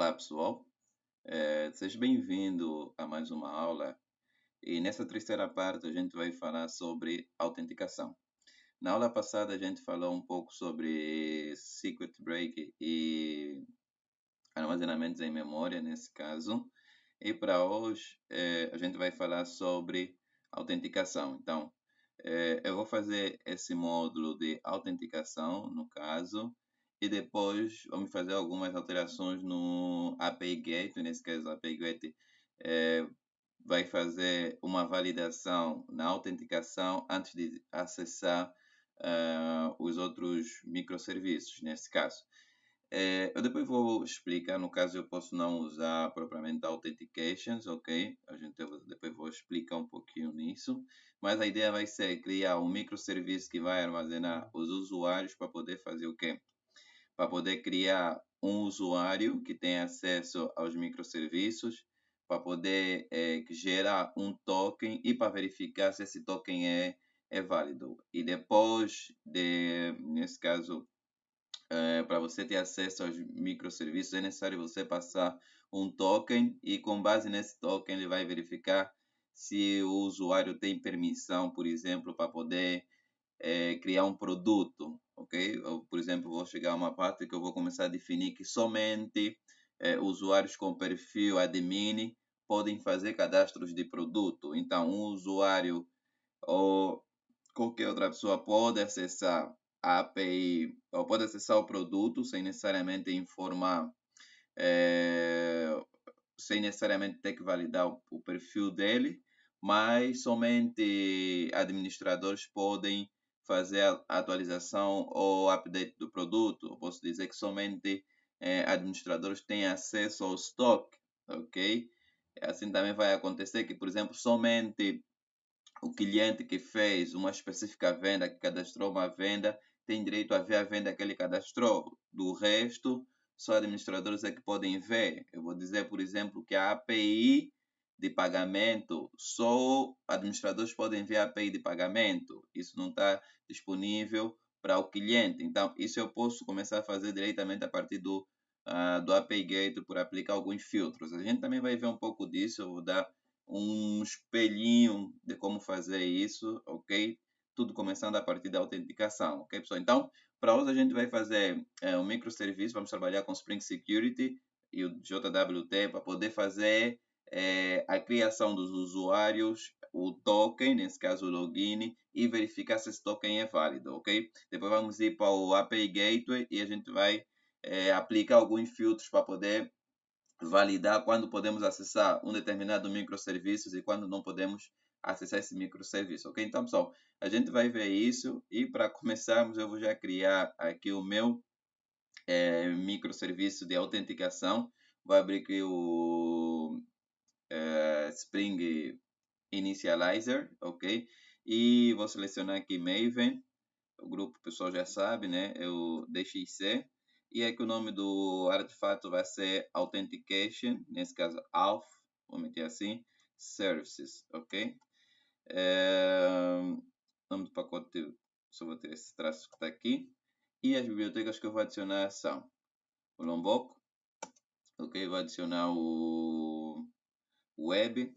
Olá pessoal, seja bem-vindo a mais uma aula e nessa terceira parte a gente vai falar sobre autenticação. Na aula passada a gente falou um pouco sobre circuit break e armazenamentos em memória nesse caso, e para hoje a gente vai falar sobre autenticação. Então, eu vou fazer esse módulo de autenticação, no caso, e depois vamos fazer algumas alterações no API Gateway. Nesse caso, o API Gateway eh, vai fazer uma validação na autenticação antes de acessar os outros microserviços, nesse caso. Eu depois vou explicar, no caso eu posso não usar propriamente authentications, ok? Depois vou explicar um pouquinho nisso, mas a ideia vai ser criar um microserviço que vai armazenar os usuários para poder fazer o quê? Para poder criar um usuário que tenha acesso aos microserviços, para poder gerar um token e para verificar se esse token é válido. E depois nesse caso, para você ter acesso aos microserviços, é necessário você passar um token e com base nesse token ele vai verificar se o usuário tem permissão, por exemplo, para poder criar um produto, ok? Eu, por exemplo, vou chegar a uma parte que eu vou começar a definir que somente usuários com perfil admin podem fazer cadastros de produto. Então, um usuário ou qualquer outra pessoa pode acessar a API ou pode acessar o produto sem necessariamente informar, eh, sem necessariamente ter que validar o perfil dele, mas somente administradores podem fazer a atualização ou update do produto. Eu posso dizer que somente administradores têm acesso ao estoque, ok? Assim também vai acontecer que, por exemplo, somente o cliente que fez uma específica venda, que cadastrou uma venda, tem direito a ver a venda que ele cadastrou. Do resto, só administradores é que podem ver. Eu vou dizer, por exemplo, que a API de pagamento, só administradores podem ver a API de pagamento. Isso não está disponível para o cliente. Então, isso eu posso começar a fazer diretamente a partir do API Gate por aplicar alguns filtros. A gente também vai ver um pouco disso. Eu vou dar um espelhinho de como fazer isso, ok? Tudo começando a partir da autenticação, ok, pessoal? Então, para hoje a gente vai fazer um microserviço, vamos trabalhar com Spring Security e o JWT para poder fazer a criação dos usuários, o token, nesse caso o login, e verificar se esse token é válido, ok? Depois vamos ir para o API Gateway e a gente vai aplicar alguns filtros para poder validar quando podemos acessar um determinado microserviço e quando não podemos acessar esse microserviço, ok? Então, pessoal, a gente vai ver isso e para começarmos eu vou já criar aqui o meu microserviço de autenticação. Vou abrir aqui o Spring Initializer, ok? E vou selecionar aqui Maven. O grupo o pessoal já sabe, né? Eu deixei ser. E aqui o nome do artefato vai ser Authentication, nesse caso Auth, vou meter assim, Services, ok? Nome do pacote, só vou ter esse traço que está aqui. E as bibliotecas que eu vou adicionar são o Lombok, ok? Vou adicionar o Web,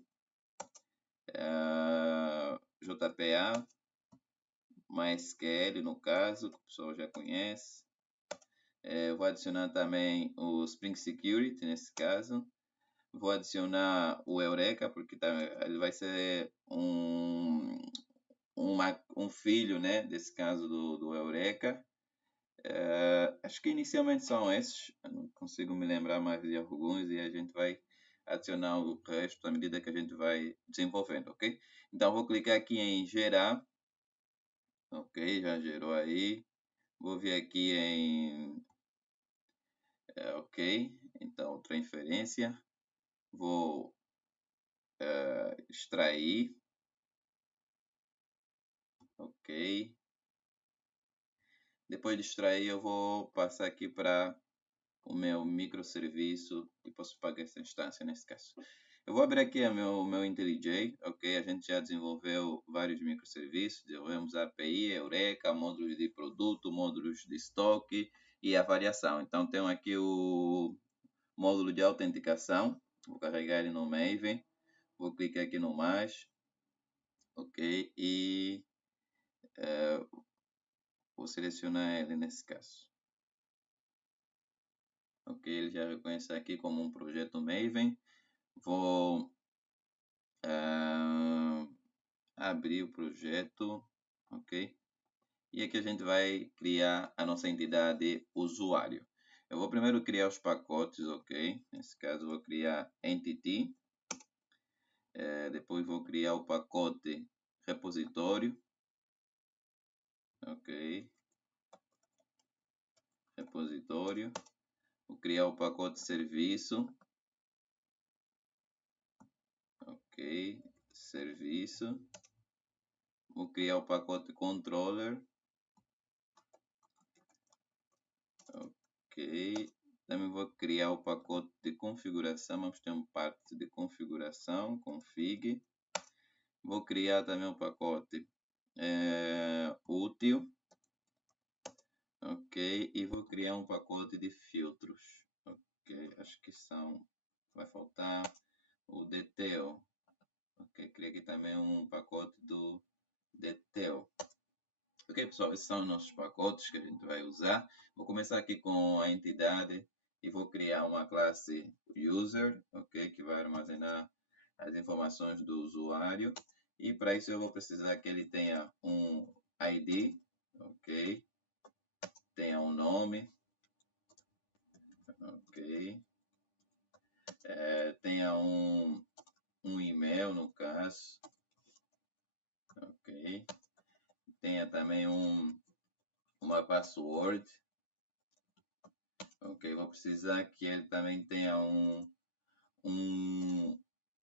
JPA, MySQL no caso, que o pessoal já conhece. Vou adicionar também o Spring Security, nesse caso. Vou adicionar o Eureka, porque ele vai ser um filho, né, desse caso do Eureka. Acho que inicialmente são esses, eu não consigo me lembrar mais de alguns e a gente vai adicionar o resto à medida que a gente vai desenvolvendo, ok? Então vou clicar aqui em gerar, ok, já gerou aí. Vou vir aqui em ok, então transferência, vou extrair, ok. Depois de extrair, eu vou passar aqui para o meu microserviço e posso pagar essa instância nesse caso. Eu vou abrir aqui o meu IntelliJ, ok? A gente já desenvolveu vários microserviços, desenvolvemos a API, Eureka, módulos de produto, módulos de estoque e a variação. Então, tenho aqui o módulo de autenticação. Vou carregar ele no Maven, vou clicar aqui no mais, ok, e vou selecionar ele nesse caso. Ok, ele já reconhece aqui como um projeto Maven. Vou abrir o projeto, ok? E aqui a gente vai criar a nossa entidade usuário. Eu vou primeiro criar os pacotes, ok? Nesse caso vou criar entity, depois vou criar o pacote repositório, ok? Repositório, vou criar o pacote serviço, ok? Serviço, vou criar o pacote controller, ok? Também vou criar o pacote de configuração, vamos ter uma parte de configuração, config. Vou criar também um pacote útil, ok? E vou criar um pacote de filtros, ok? Acho que vai faltar o detail, ok? Criei aqui também um pacote do detail. Ok, pessoal, esses são os nossos pacotes que a gente vai usar. Vou começar aqui com a entidade e vou criar uma classe user, ok, que vai armazenar as informações do usuário. E para isso eu vou precisar que ele tenha um ID, ok, tenha um nome, ok, tenha um e-mail no caso, ok, tenha também uma password. Ok, vou precisar que ele também tenha um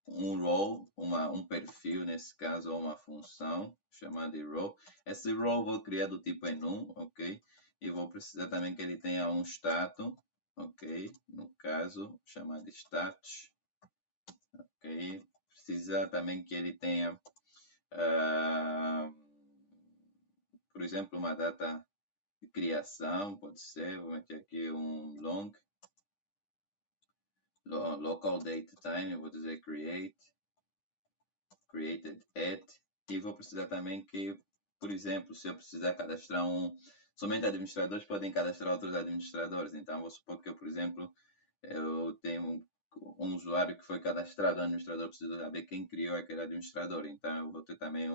role, um perfil nesse caso, ou uma função chamada de role. Esse role vou criar do tipo enum, ok? E vou precisar também que ele tenha um status, ok? No caso, chamado de status, ok? Precisar também que ele tenha, por exemplo, uma data de criação, pode ser, vou meter aqui um local date time, eu vou dizer created at, e vou precisar também que, por exemplo, se eu precisar cadastrar somente administradores podem cadastrar outros administradores, então vou supor que eu, por exemplo, eu tenho um usuário que foi cadastrado, o administrador precisa saber quem criou aquele administrador, então eu vou ter também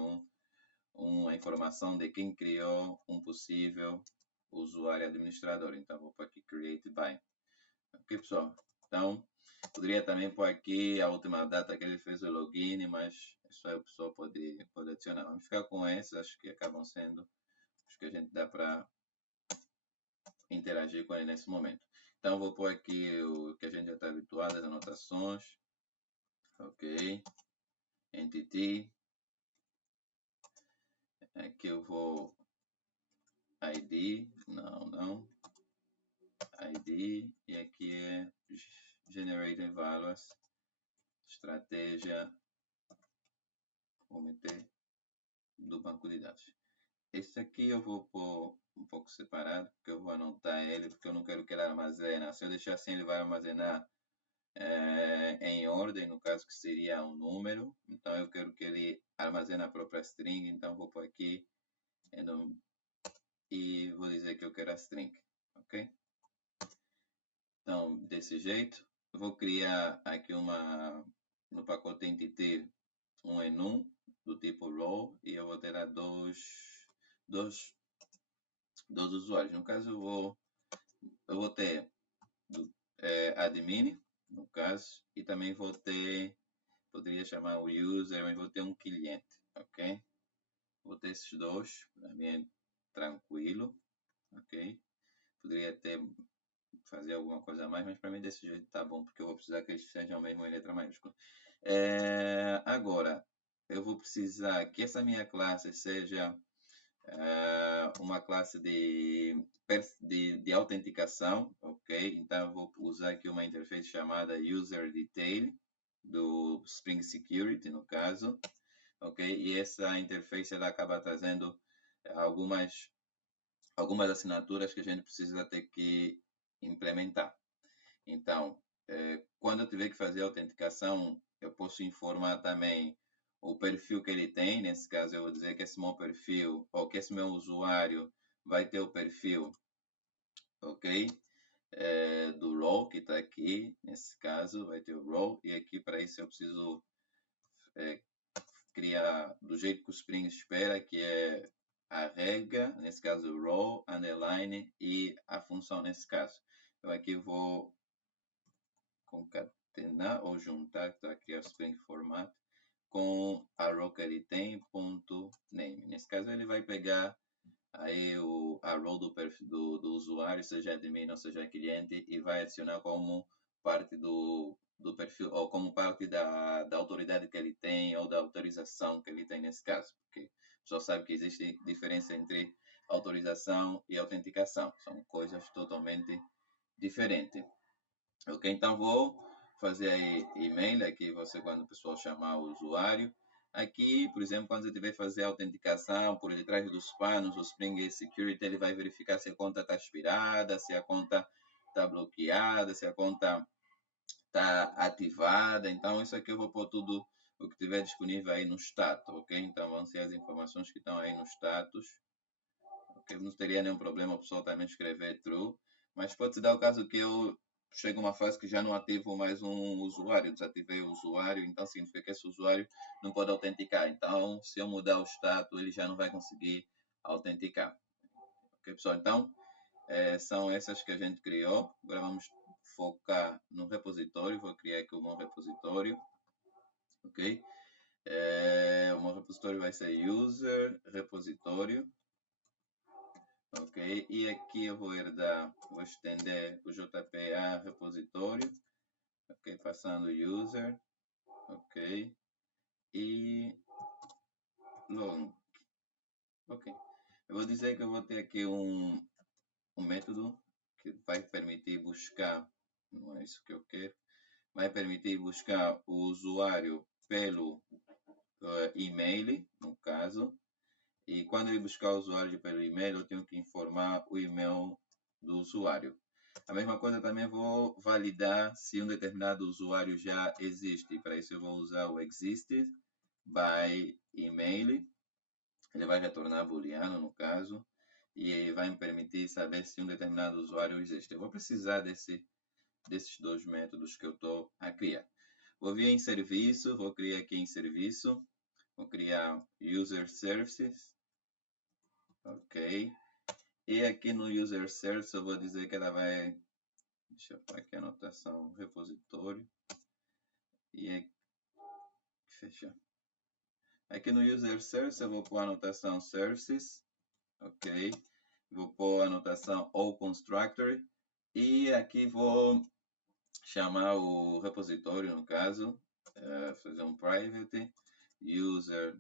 uma informação de quem criou um possível usuário administrador, então vou pôr aqui create by. Ok, pessoal? Então, poderia também pôr aqui a última data que ele fez o login, mas isso aí a pessoa pode adicionar. Vamos ficar com esses, acho que acabam sendo os que a gente dá para interagir com ele nesse momento. Então, vou pôr aqui o que a gente já está habituado, as anotações. Ok. Entity. Aqui eu vou ID. Não. ID. E aqui é Generated Values. Estratégia. Vou meter do banco de dados. Esse aqui eu vou pôr um pouco separado, porque eu vou anotar ele, porque eu não quero que ele armazene. Se eu deixar assim, ele vai armazenar em ordem, no caso que seria um número. Então eu quero que ele armazene a própria string, então vou pôr aqui e vou dizer que eu quero a string, ok? Então, desse jeito, eu vou criar aqui no pacote entity um enum do tipo row e eu vou ter dois usuários. No caso, eu vou ter admin, no caso, e também vou ter, poderia chamar o user, mas vou ter um cliente, ok? Vou ter esses dois, para mim é tranquilo, ok? Poderia fazer alguma coisa a mais, mas para mim desse jeito tá bom, porque eu vou precisar que eles sejam mesmo em letra maiúscula. Agora, eu vou precisar que essa minha classe seja uma classe de autenticação, ok? Então eu vou usar aqui uma interface chamada User Detail do Spring Security, no caso, ok? E essa interface ela acaba trazendo algumas assinaturas que a gente precisa ter que implementar. Então, quando eu tiver que fazer a autenticação, eu posso informar também o perfil que ele tem. Nesse caso, eu vou dizer que esse meu perfil, ou que esse meu usuário vai ter o perfil, ok? Do role que está aqui, nesse caso, vai ter o role, e aqui para isso eu preciso é, criar do jeito que o Spring espera, que é a regra, nesse caso o role, underline e a função nesse caso. Então aqui vou concatenar ou juntar, que está criar o Spring Format, com a row que ele tem, ponto name. Nesse caso ele vai pegar aí a role do perfil do usuário, seja admin ou seja cliente, e vai adicionar como parte do perfil, ou como parte da autoridade que ele tem, ou da autorização que ele tem nesse caso, porque só sabe que existe diferença entre autorização e autenticação, são coisas totalmente diferentes. Ok, então vou fazer aí e-mail aqui, você quando o pessoal chamar o usuário. Aqui, por exemplo, quando você tiver que fazer a autenticação por detrás dos panos, o Spring Security, ele vai verificar se a conta está expirada, se a conta está bloqueada, se a conta está ativada. Então, isso aqui eu vou pôr tudo o que tiver disponível aí no status, ok? Então, vão ser as informações que estão aí no status. Ok, não teria nenhum problema o pessoal também escrever true, mas pode se dar o caso que eu chego a uma fase que já não ativo mais um usuário, desativei o usuário, então significa que esse usuário não pode autenticar. Então, se eu mudar o status, ele já não vai conseguir autenticar. Ok, pessoal? Então, são essas que a gente criou. Agora vamos focar no repositório. Vou criar aqui o meu repositório. Ok? O meu repositório vai ser user repositório. Ok, e aqui eu vou estender o JP a repositório, ok, passando user, ok, e long, ok. Eu vou dizer que eu vou ter aqui um método que vai permitir buscar, não é isso que eu quero, vai permitir buscar o usuário pelo e-mail, no caso, e quando ele buscar o usuário pelo e-mail, eu tenho que informar o e-mail do usuário. A mesma coisa também vou validar se um determinado usuário já existe. Para isso eu vou usar o existed by email. Ele vai retornar booleano no caso e vai me permitir saber se um determinado usuário existe. Eu vou precisar desses dois métodos que eu estou a criar. Vou vir em serviço, vou criar aqui em serviço, vou criar user services, ok. E aqui no user service eu vou dizer que ela vai, deixa eu pôr aqui a anotação repositório e aqui, fechar. Aqui no user service eu vou pôr a anotação services, ok. Vou pôr a anotação all constructor e aqui vou chamar o repositório no caso, fazer um private user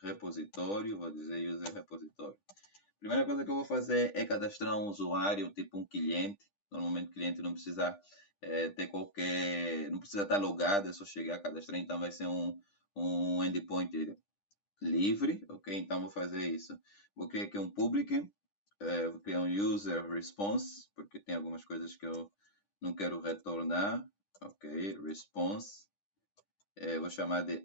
repositório, vou dizer user repositório. Primeira coisa que eu vou fazer é cadastrar um usuário, tipo um cliente. Normalmente o cliente não precisa ter qualquer, não precisa estar logado, é só chegar a cadastrar, então vai ser um endpoint livre, ok? Então vou fazer isso. Vou criar aqui um public, vou criar um user response, porque tem algumas coisas que eu não quero retornar, ok? Response, vou chamar de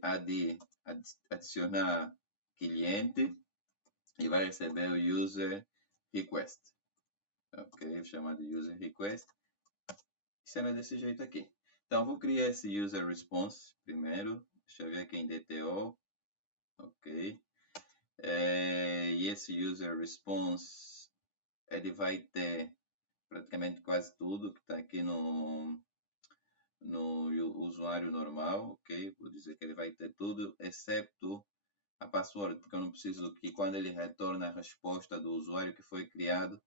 adicionar cliente, e vai receber o user request. Ok, vou chamar de user request. Será desse jeito aqui. Então, vou criar esse user response primeiro. Deixa eu ver aqui em DTO. Ok. E esse user response, ele vai ter praticamente quase tudo que está aqui no usuário normal. Ok, vou dizer que ele vai ter tudo, exceto a password, porque eu não preciso que quando ele retorna a resposta do usuário que foi criado,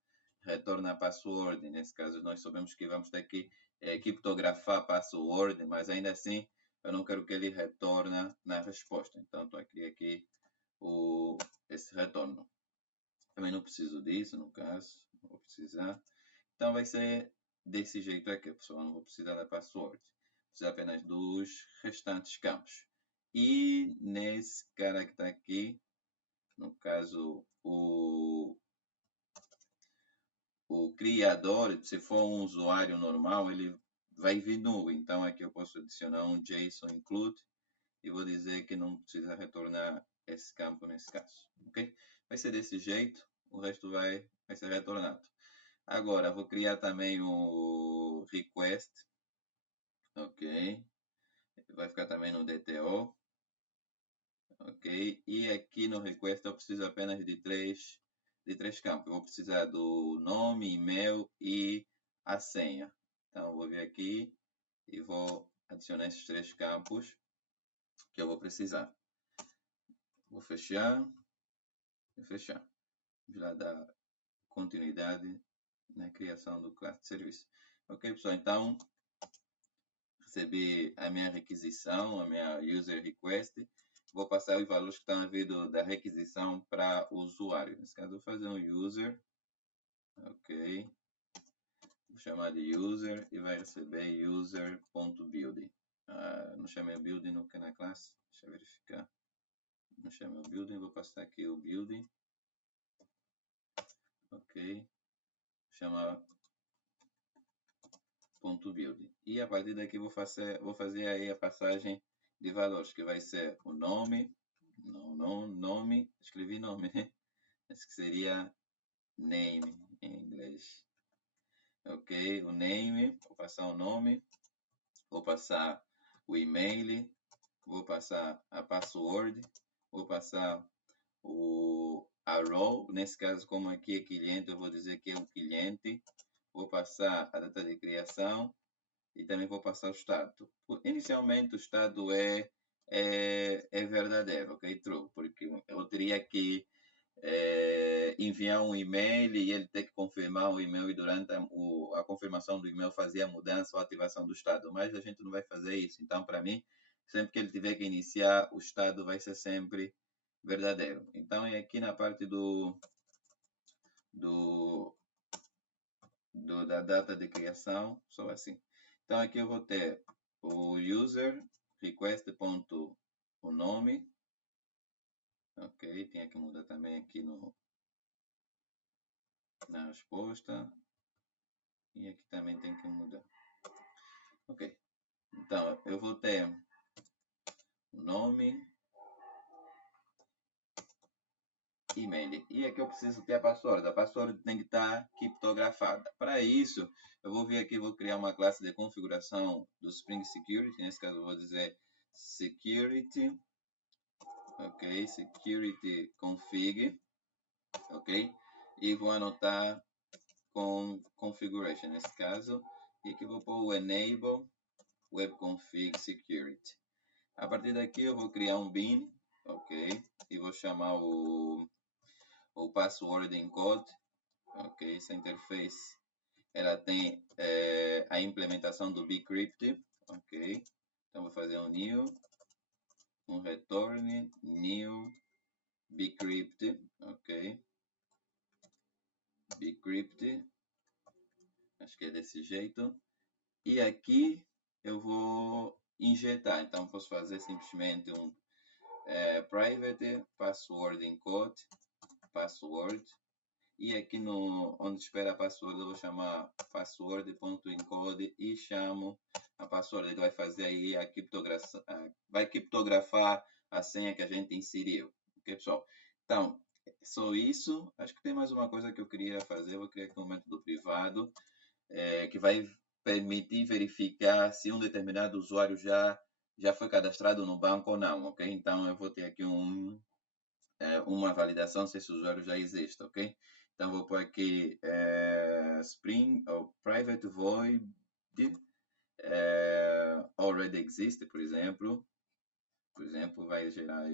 retorna a password. Nesse caso, nós sabemos que vamos ter que criptografar a password, mas ainda assim, eu não quero que ele retorne na resposta. Então, estou a criar aqui esse retorno. Também não preciso disso, no caso, não vou precisar. Então, vai ser desse jeito aqui, pessoal. Não vou precisar da password. Vou precisar apenas dos restantes campos. E nesse cara que está aqui, no caso, o criador, se for um usuário normal, ele vai vir nulo. Então aqui eu posso adicionar um JSON include e vou dizer que não precisa retornar esse campo nesse caso, ok? Vai ser desse jeito, o resto vai ser retornado. Agora vou criar também o request, ok? Vai ficar também no DTO, ok? E aqui no request eu preciso apenas de três campos. Eu vou precisar do nome, e-mail e a senha. Então eu vou vir aqui e vou adicionar esses três campos que eu vou precisar. Vou fechar e fechar. Vamos lá dar continuidade na criação do classe de serviço. Ok, pessoal, então recebi a minha requisição, a minha user request. Vou passar os valores que estão vindo da requisição para o usuário. Nesse caso, vou fazer um user. Ok. Vou chamar de user e vai receber user.build. Não chamei building no que na classe. Deixa eu verificar. Não chamei o building. Vou passar aqui o building. Ok. Chamar .build. E a partir daqui vou fazer aí a passagem de valores, que vai ser o nome, nome, escrevi nome, né? Esse que seria name em inglês. Ok, o name, vou passar o nome, vou passar o e-mail, vou passar a password, vou passar a role, nesse caso como aqui é cliente, eu vou dizer que é um cliente, vou passar a data de criação, e também vou passar o estado. Inicialmente o estado é verdadeiro, ok? True, porque eu teria que enviar um e-mail e ele ter que confirmar o e-mail e durante a confirmação do e-mail fazer a mudança ou ativação do estado. Mas a gente não vai fazer isso. Então, para mim, sempre que ele tiver que iniciar, o estado vai ser sempre verdadeiro. Então, é aqui na parte da data de criação, só assim. Então aqui eu vou ter o user request.o nome, ok, tem que mudar também aqui na resposta e aqui também tem que mudar, ok. Então eu vou ter o nome, e-mail, e aqui eu preciso ter a password tem que estar criptografada. Para isso eu vou vir aqui, vou criar uma classe de configuração do Spring Security, nesse caso eu vou dizer security, ok, security config, ok, e vou anotar com configuration nesse caso, e aqui vou pôr o enable web config security. A partir daqui eu vou criar um bin, ok, e vou chamar o password encode, ok, essa interface ela tem a implementação do bcrypt, ok, então vou fazer um new, um return new bcrypt, ok, bcrypt, acho que é desse jeito, e aqui eu vou injetar, então posso fazer simplesmente um private password encode password, e aqui onde espera a password eu vou chamar password.encode e chamo a password. Ele vai fazer aí a criptografia, vai criptografar a senha que a gente inseriu, ok, pessoal? Então só isso. Acho que tem mais uma coisa que eu queria fazer. Vou criar aqui um método privado que vai permitir verificar se um determinado usuário já foi cadastrado no banco ou não, ok? Então eu vou ter aqui uma validação se esse usuário já existe, ok? Então vou pôr aqui Spring ou Private Void already exist, por exemplo. Por exemplo, vai gerar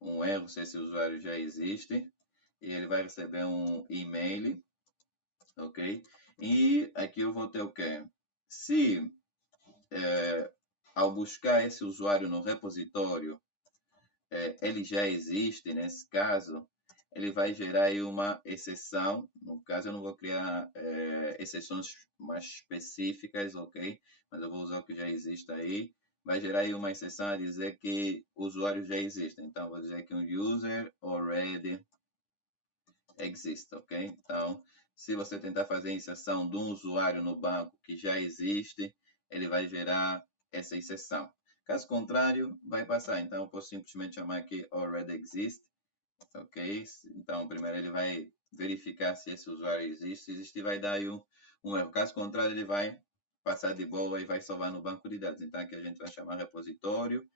um erro se esse usuário já existe. E ele vai receber um e-mail, ok? E aqui eu vou ter o quê? Se ao buscar esse usuário no repositório, ele já existe, nesse caso, ele vai gerar aí uma exceção. No caso, eu não vou criar exceções mais específicas, ok? Mas eu vou usar o que já existe aí. Vai gerar aí uma exceção a dizer que o usuário já existe. Então, vou dizer que um user already existe, ok? Então, Se você tentar fazer a inserção de um usuário no banco que já existe, ele vai gerar essa exceção. Caso contrário, vai passar. Então, eu posso simplesmente chamar aqui already exist, ok? Então, primeiro ele vai verificar se esse usuário existe. Se existe, vai dar aí um erro. Caso contrário, ele vai passar de boa e vai salvar no banco de dados. Então, aqui a gente vai chamar repositório,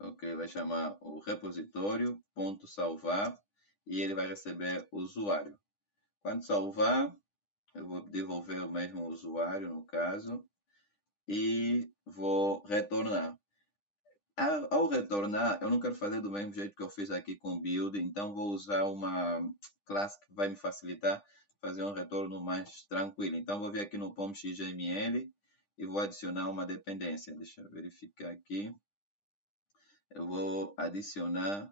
ok? Vai chamar o repositório, ponto salvar, e ele vai receber o usuário. Quando salvar, eu vou devolver o mesmo usuário, no caso, e vou retornar. Ao retornar, eu não quero fazer do mesmo jeito que eu fiz aqui com o build, então vou usar uma classe que vai me facilitar fazer um retorno mais tranquilo. Então vou vir aqui no POM.xml e vou adicionar uma dependência. Deixa eu verificar aqui. Eu vou adicionar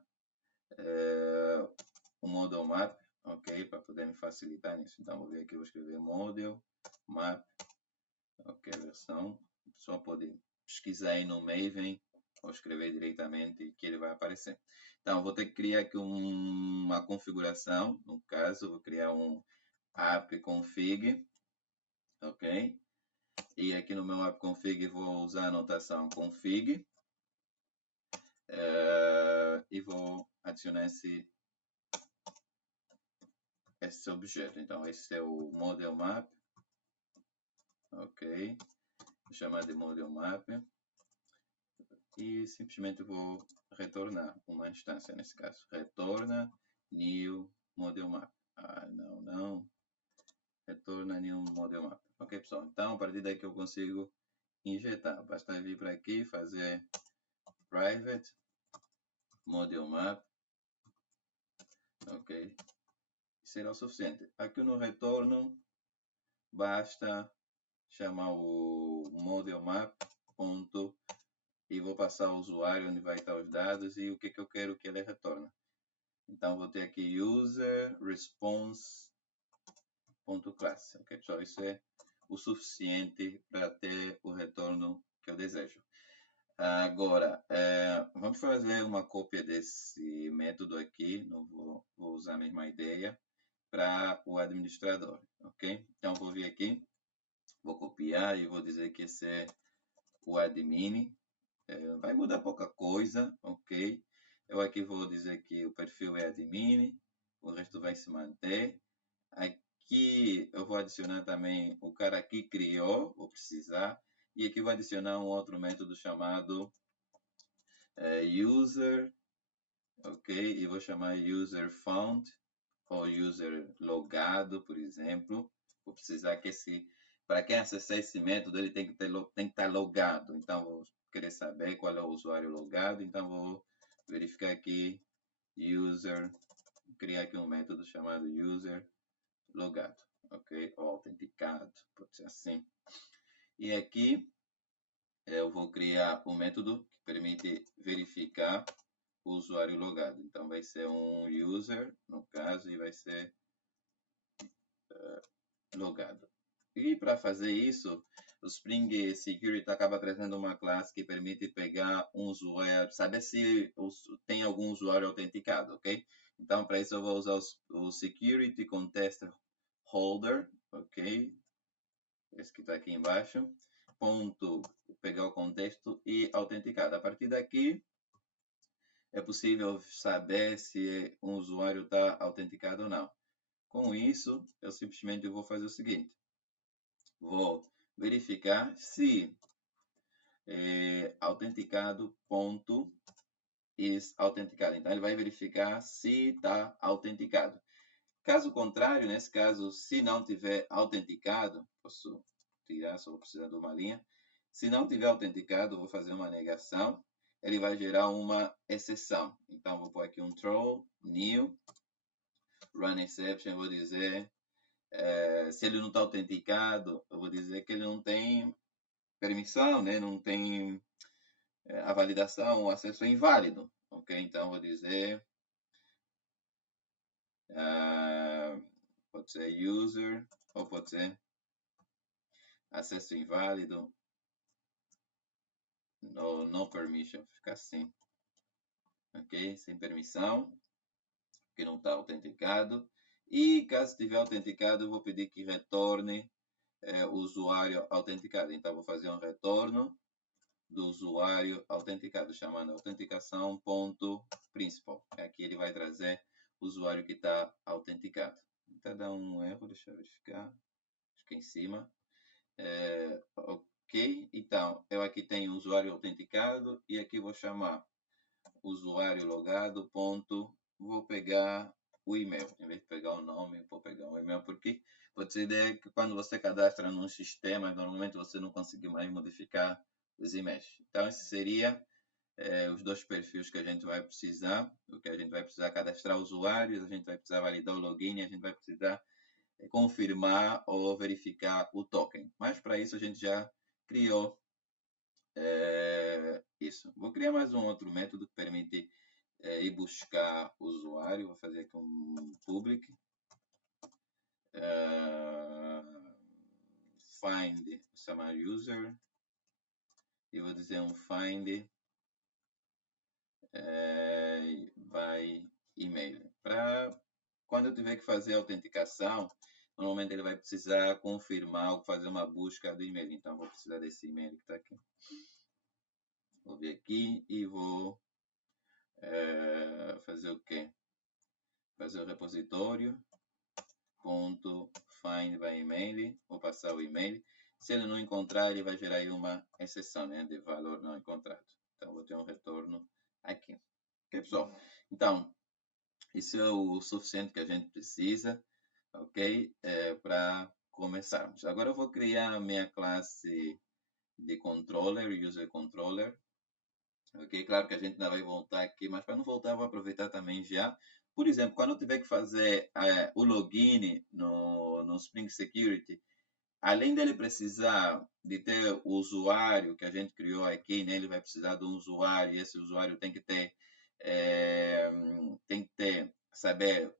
o model map, ok, para poder me facilitar nisso. Então vou vir aqui, vou escrever model map, ok, versão, só poder pesquisar aí no Maven ou escrever diretamente que ele vai aparecer. Então vou ter que criar aqui uma configuração, no caso vou criar um app config, ok, e aqui no meu app config vou usar a notação config e vou adicionar esse objeto. Então esse é o model map, ok, vou chamar de model map e simplesmente vou retornar uma instância nesse caso. Retorna new model map. Não. Retorna new model map. Ok, pessoal. Então, a partir daí que eu consigo injetar. Basta vir para aqui, fazer private model map. Ok. Será o suficiente. Aqui no retorno, basta chamar o model map ponto e vou passar o usuário onde vai estar os dados e o que eu quero que ele retorne. Então vou ter aqui user response.class. Ok, pessoal, isso é o suficiente para ter o retorno que eu desejo. Agora, vamos fazer uma cópia desse método aqui. Não vou usar a mesma ideia para o administrador, ok? Então vou vir aqui, vou copiar e vou dizer que esse é o admin. Vai mudar pouca coisa, ok? Eu aqui vou dizer que o perfil é admin, o resto vai se manter. Aqui eu vou adicionar também o cara que criou, vou precisar. E aqui vou adicionar um outro método chamado user, ok? E vou chamar user found ou user logado, por exemplo. Vou precisar que para quem acessar esse método, ele tem que estar logado. Então, vou querer saber qual é o usuário logado. Então, vou verificar aqui user, criar aqui um método chamado user logado, ok? Ou autenticado, pode ser assim. E aqui eu vou criar um método que permite verificar o usuário logado. Então vai ser um user, no caso, e vai ser logado. E para fazer isso, o Spring Security acaba trazendo uma classe que permite pegar um usuário, saber se tem algum usuário autenticado, ok? Então, para isso eu vou usar o Security Contest Holder, ok? Esse que está aqui embaixo. Ponto, pegar o contexto e autenticado. A partir daqui, é possível saber se um usuário está autenticado ou não. Com isso, eu simplesmente vou fazer o seguinte. Vou verificar se autenticado ponto is autenticado. Então, ele vai verificar se está autenticado. Caso contrário, nesse caso, se não tiver autenticado, posso tirar, só vou precisar de uma linha. Se não tiver autenticado, vou fazer uma negação. Ele vai gerar uma exceção. Então, vou pôr aqui um throw, new, run exception, vou dizer, se ele não está autenticado, eu vou dizer que ele não tem permissão, né? Não tem a validação, o acesso é inválido, ok? Então, vou dizer, pode ser user, ou pode ser acesso inválido, no permission, fica assim, ok? Sem permissão, que não está autenticado. E caso estiver autenticado, eu vou pedir que retorne o usuário autenticado. Então, vou fazer um retorno do usuário autenticado, chamando autenticação.principal. Aqui ele vai trazer o usuário que está autenticado. Está dando um erro, deixa eu verificar. Acho que é em cima. Ok, então eu aqui tenho o usuário autenticado e aqui vou chamar usuário logado. Vou pegar o e-mail. Em vez de pegar o nome, vou pegar o e-mail, porque pode ser ideia que quando você cadastra num sistema, normalmente você não consegue mais modificar os e-mails. Então, esse seria os dois perfis que a gente vai precisar. O que a gente vai precisar cadastrar usuários, a gente vai precisar validar o login, a gente vai precisar confirmar ou verificar o token. Mas para isso a gente já criou isso. Vou criar mais um outro método que permite ir buscar usuário. Vou fazer aqui um public. Find, chamar user. E vou dizer um find by email. Para quando eu tiver que fazer a autenticação, normalmente ele vai precisar confirmar ou fazer uma busca do e-mail. Então, vou precisar desse e-mail que está aqui. Vou vir aqui e vou fazer o quê? Fazer o repositório .find by email. Vou passar o e-mail. Se ele não encontrar, ele vai gerar aí uma exceção, né, de valor não encontrado. Então, vou ter um retorno aqui. Ok, pessoal? Então, isso é o suficiente que a gente precisa, ok? Para começarmos. Agora eu vou criar a minha classe de controller, user controller. Ok, claro que a gente ainda vai voltar aqui, mas para não voltar, eu vou aproveitar também já. Por exemplo, quando eu tiver que fazer o login no Spring Security, além dele precisar de ter o usuário que a gente criou aqui, né, ele vai precisar de um usuário, e esse usuário tem que ter, saber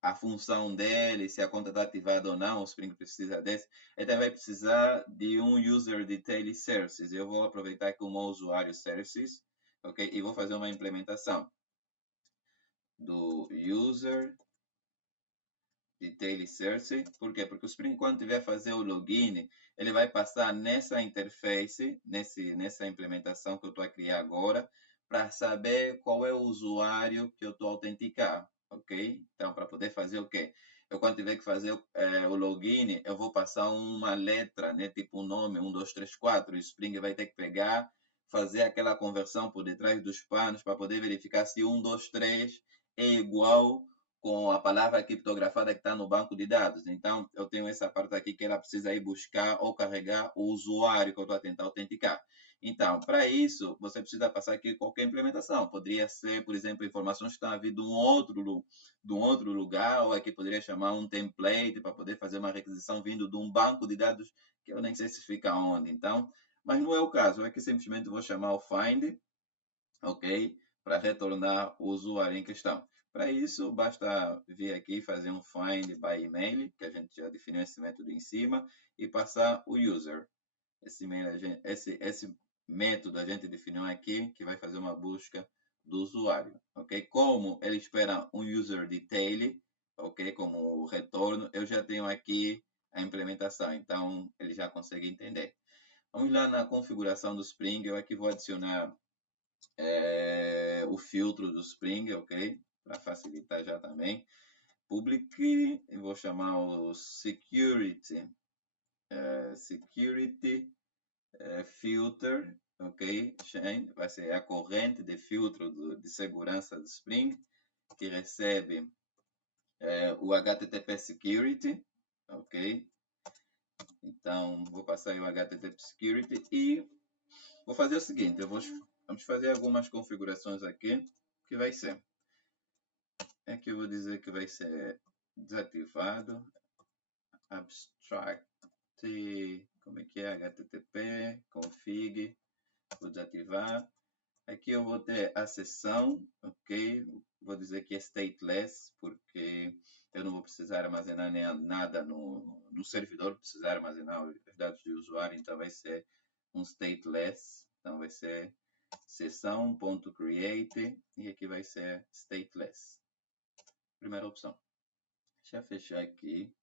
a função dele, se a conta está ativada ou não, o Spring precisa desse. Ele também vai precisar de um User Detail Services. Eu vou aproveitar aqui o meu usuário Services, ok? E vou fazer uma implementação do User Detail Search. Por quê? Porque o Spring, quando tiver fazer o login, ele vai passar nessa interface, nessa implementação que eu estou a criar agora, para saber qual é o usuário que eu estou a autenticar, ok? Então, para poder fazer o quê? Eu, quando tiver que fazer o login, eu vou passar uma letra, né? Tipo um nome, 1, 2, 3, 4. E o Spring vai ter que pegar, fazer aquela conversão por detrás dos panos para poder verificar se 1, 2, 3 é igual com a palavra criptografada que está no banco de dados. Então, eu tenho essa parte aqui que ela precisa ir buscar ou carregar o usuário que eu estou a tentar autenticar. Então, para isso, você precisa passar aqui qualquer implementação. Poderia ser, por exemplo, informações que estão a vir de um outro lugar, ou aqui poderia chamar um template para poder fazer uma requisição vindo de um banco de dados que eu nem sei se fica onde. Então, mas não é o caso. É que simplesmente vou chamar o find, ok? Para retornar o usuário em questão. Para isso, basta vir aqui e fazer um find by email, que a gente já definiu esse método em cima, e passar o user. Esse método a gente definiu aqui, que vai fazer uma busca do usuário, ok? Como ele espera um user detail, ok? Como retorno, eu já tenho aqui a implementação, então ele já consegue entender. Vamos lá na configuração do Spring, eu aqui vou adicionar o filtro do Spring, ok? Para facilitar já também. Public, eu vou chamar o Security Filter, ok? Chain, vai ser a corrente de filtro de segurança do Spring, que recebe o HTTP Security, ok? Então, vou passar aí o HTTP Security e vou fazer o seguinte, vamos fazer algumas configurações aqui, que vai ser. Aqui eu vou dizer que vai ser desativado, abstract, como é que é, HTTP, config, vou desativar. Aqui eu vou ter a sessão, ok? Vou dizer que é stateless, porque eu não vou precisar armazenar nada no servidor, precisar armazenar os dados do usuário, então vai ser um stateless. Então vai ser sessão.create e aqui vai ser stateless. Primeira opção. Deixa eu fechar aqui.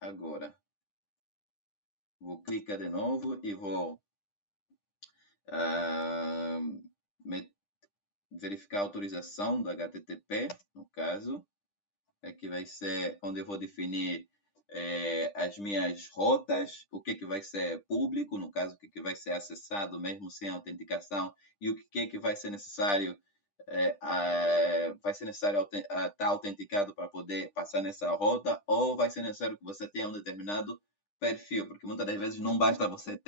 Agora, vou clicar de novo e vou verificar a autorização do HTTP, no caso. Aqui vai ser onde eu vou definir as minhas rotas, o que vai ser público, no caso, o que vai ser acessado mesmo sem autenticação, e o que vai ser necessário estar autenticado para poder passar nessa rota, ou vai ser necessário que você tenha um determinado perfil, porque muitas das vezes não basta você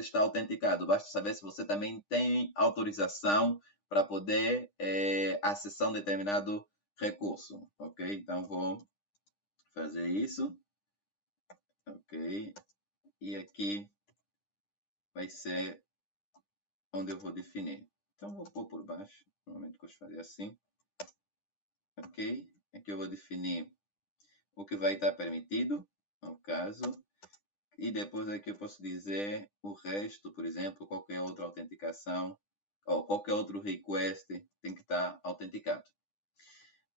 estar autenticado, basta saber se você também tem autorização para poder acessar um determinado recurso, ok? Então vou fazer isso, ok? E aqui vai ser onde eu vou definir. Então vou pôr por baixo, normalmente gosto de fazer assim, ok? Aqui eu vou definir o que vai estar permitido, no caso, e depois aqui eu posso dizer o resto, por exemplo, qualquer outra autenticação ou qualquer outro request tem que estar autenticado.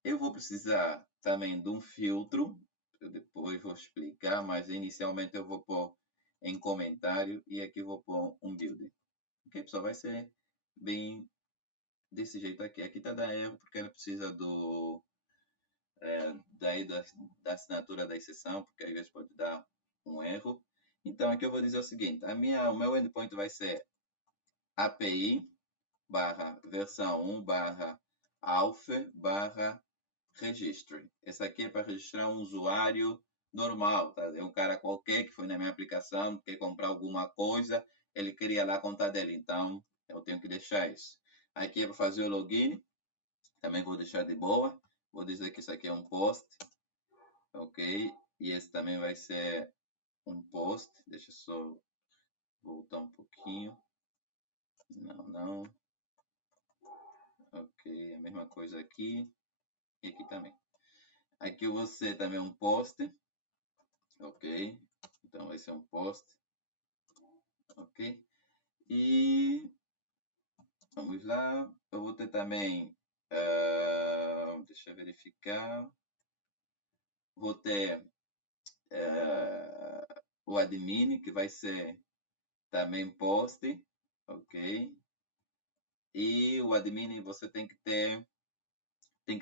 Eu vou precisar também de um filtro, eu depois vou explicar, mas inicialmente eu vou pôr em comentário e aqui vou pôr um build. Ok, pessoal, vai ser bem desse jeito aqui. Aqui está da erro porque ela precisa da assinatura da exceção, porque às vezes pode dar um erro. Então aqui eu vou dizer o seguinte, o meu endpoint vai ser API versão 1 auth registry. Essa aqui é para registrar um usuário normal, tá? É um cara qualquer que foi na minha aplicação, quer comprar alguma coisa, ele cria lá a conta dele, então eu tenho que deixar isso. Aqui é para fazer o login, também vou deixar de boa, vou dizer que isso aqui é um post, ok? E esse também vai ser um post, deixa eu só voltar um pouquinho, não, ok, a mesma coisa aqui, e aqui também. Aqui eu vou ser também um post, ok? Então vai ser um post, ok? E vamos lá, eu vou ter também, deixa eu verificar, vou ter o admin, que vai ser também post, ok? E o admin você tem que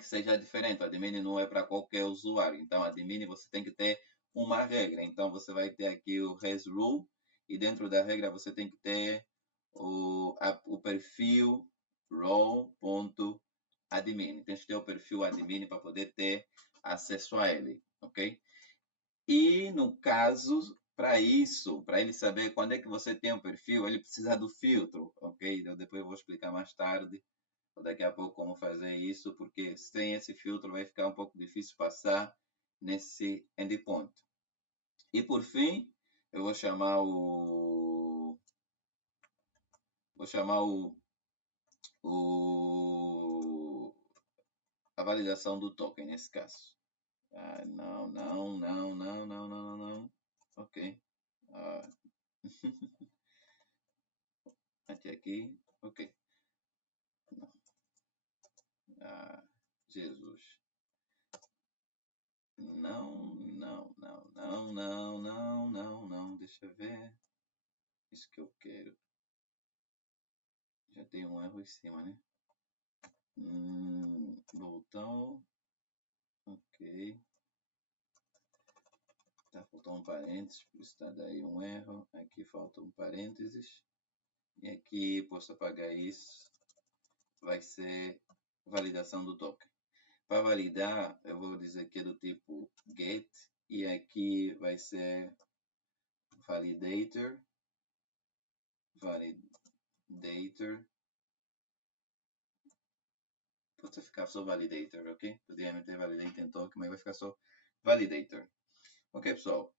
ser já diferente, o admin não é para qualquer usuário, então admin você tem que ter uma regra, então você vai ter aqui o res rule, e dentro da regra você tem que ter o perfil role.admin. Tem que ter o perfil admin para poder ter acesso a ele, ok? E no caso, para isso, para ele saber quando é que você tem um perfil, ele precisa do filtro, ok? Eu depois vou explicar mais tarde, ou daqui a pouco, como fazer isso, porque sem esse filtro vai ficar um pouco difícil passar nesse endpoint. E por fim, eu vou chamar a validação do token nesse caso. Não. Ok. Até aqui. Ok. Jesus. Não. Deixa eu ver. Isso que eu quero. Já tem um erro em cima, né? Voltou. Ok. Tá faltando um parênteses, por isso está daí um erro. Aqui falta um parênteses. E aqui posso apagar isso. Vai ser validação do token. Para validar, eu vou dizer que é do tipo get. E aqui vai ser validator. Pode ficar só validator, ok? Podia meter validator em token, mas vai ficar só validator. Ok, pessoal?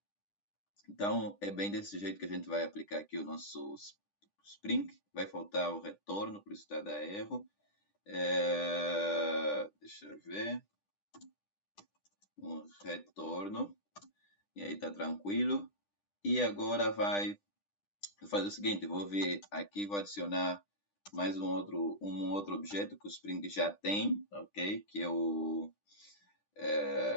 Então, é bem desse jeito que a gente vai aplicar aqui o nosso Spring. Vai faltar o retorno, por isso está dar erro. Deixa eu ver. Um retorno. E aí tá tranquilo. E agora vai fazer o seguinte, vou vir aqui, vou adicionar mais um outro objeto que o Spring já tem, ok? Que é o,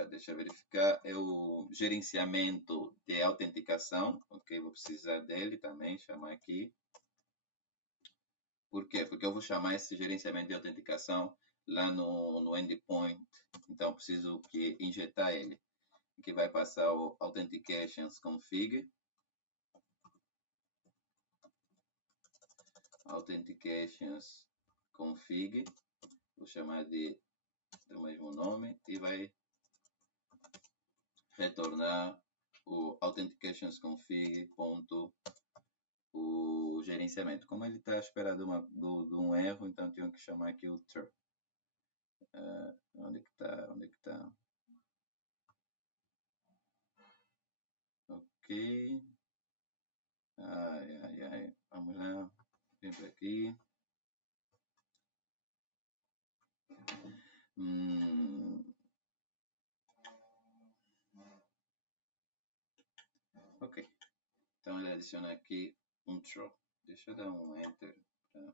deixa eu verificar, é o gerenciamento de autenticação, ok? Vou precisar dele também, chamar aqui. Por quê? Porque eu vou chamar esse gerenciamento de autenticação lá no endpoint, então preciso que injetar ele, que vai passar o authentications config, vou chamar do mesmo nome e vai retornar o authentications config ponto o gerenciamento. Como ele está esperando de um erro, então tenho que chamar aqui o true. Onde que está? Onde que está? Ok. Ai. Vamos lá. Vem para aqui. Ok. Então ele adiciona aqui um true. Deixa eu dar um enter para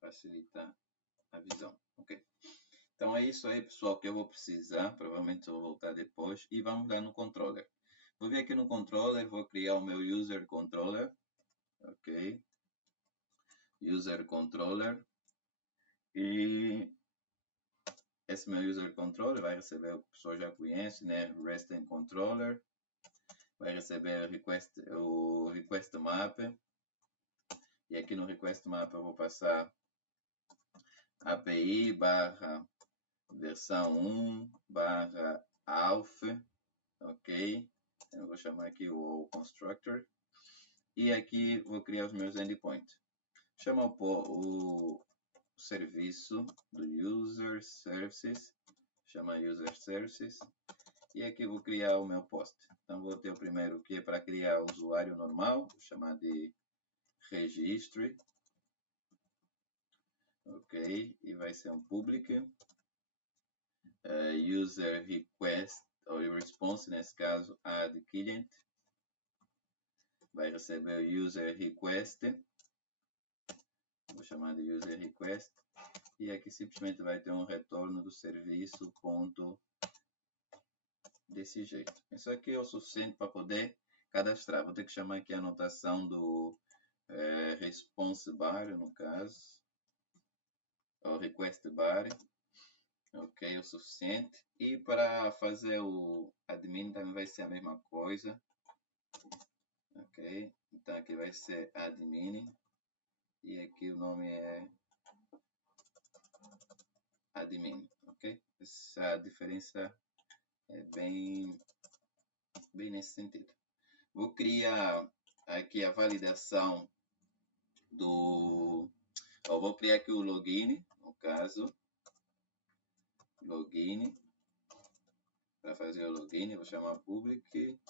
facilitar a visão. Ok. Então é isso aí, pessoal, que eu vou precisar. Provavelmente eu vou voltar depois. E vamos lá no controller. Vou vir aqui no controller, vou criar o meu user controller. Ok. User controller. E esse meu user controller vai receber o que a pessoa já conhece, né? REST and controller. Vai receber o request map. E aqui no request map eu vou passar API barra versão 1 barra auth, ok? Eu vou chamar aqui o constructor. E aqui vou criar os meus endpoints. Chamar o serviço do user services, chamar user services. E aqui vou criar o meu post. Então vou ter o primeiro que é para criar o usuário normal, vou chamar de registry, ok? E vai ser um public. User request ou response, nesse caso add client, vai receber user request, vou chamar de user request, e aqui simplesmente vai ter um retorno do serviço ponto desse jeito. Isso aqui é o suficiente para poder cadastrar. Vou ter que chamar aqui a anotação do response bar, no caso, ou request bar. Ok, o suficiente. E para fazer o admin também vai ser a mesma coisa. Ok, então aqui vai ser admin. E aqui o nome é admin. Ok, essa diferença é bem nesse sentido. Vou criar aqui a validação do... vou criar aqui o login, no caso. Login. Para fazer o login, vou chamar public.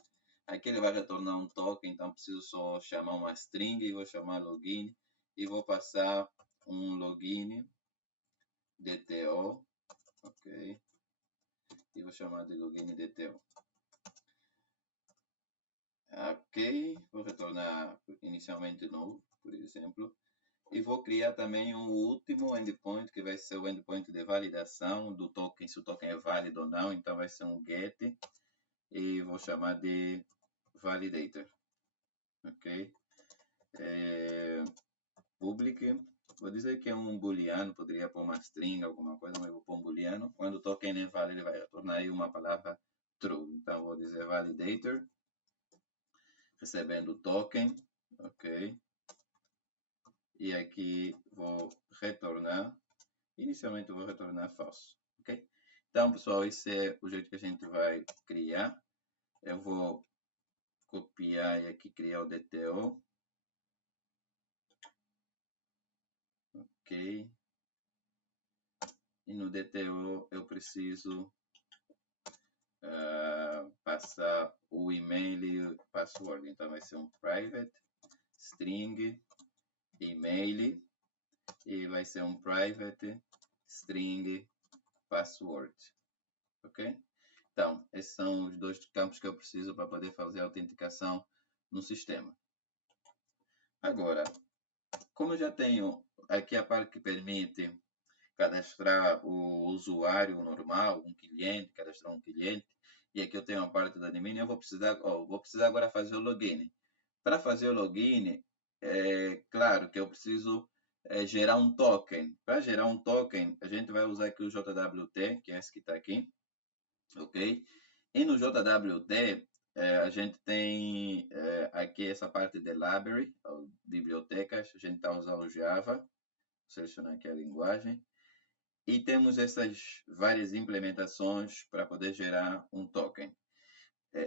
Aqui ele vai retornar um token, então preciso só chamar uma string e vou chamar login. E vou passar um login DTO. Ok. E vou chamar de login DTO. Ok. Vou retornar inicialmente novo, por exemplo. E vou criar também um último endpoint, que vai ser o endpoint de validação do token, se o token é válido ou não. Então vai ser um get. E vou chamar de validator. Ok. Public. Vou dizer que é um booleano, poderia pôr uma string, alguma coisa, mas vou pôr um booleano. Quando o token é válido, ele vai retornar aí uma palavra true. Então vou dizer validator, recebendo o token, ok? E aqui vou retornar, inicialmente eu vou retornar falso, ok? Então, pessoal, esse é o jeito que a gente vai criar. Eu vou copiar e aqui criar o DTO. Ok. E no DTO eu preciso passar o e-mail e o password. Então vai ser um private string e-mail e vai ser um private string password. Ok? Então, esses são os dois campos que eu preciso para poder fazer a autenticação no sistema. Agora, Como eu já tenho aqui a parte que permite cadastrar o usuário normal, um cliente, cadastrar um cliente, e aqui eu tenho a parte do admin, eu vou precisar agora fazer o login. Para fazer o login, é claro que eu preciso gerar um token. Para gerar um token, a gente vai usar aqui o JWT, que é esse que está aqui, ok? E no JWT, a gente tem aqui essa parte de library, bibliotecas, a gente está usando o Java, vou selecionar aqui a linguagem, e temos essas várias implementações para poder gerar um token.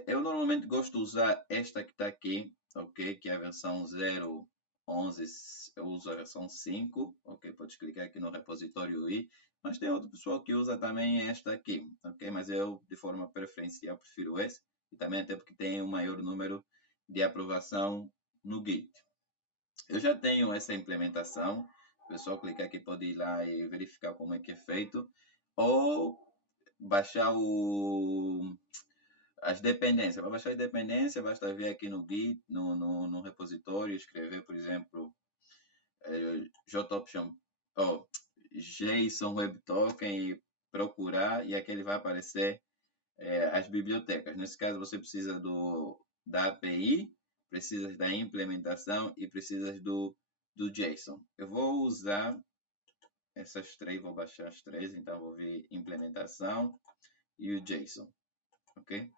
Eu normalmente gosto de usar esta que está aqui, ok? Que é a versão 0.11, eu uso a versão 5, ok? Pode clicar aqui no repositório I, mas tem outro pessoal que usa também esta aqui, ok? Mas eu, de forma preferencial, prefiro esse, e também até porque tem um maior número de aprovação no Git. Eu já tenho essa implementação, o pessoal clicar aqui pode ir lá e verificar como é que é feito, ou baixar as dependências. Para baixar a dependência, basta vir aqui no Git, no repositório, escrever, por exemplo, JOption, oh, JSON Web Token e procurar, e aqui ele vai aparecer as bibliotecas. Nesse caso, você precisa da API, precisa da implementação e precisa do JSON. Eu vou usar essas três, vou baixar as três, então vou ver implementação e o JSON, ok?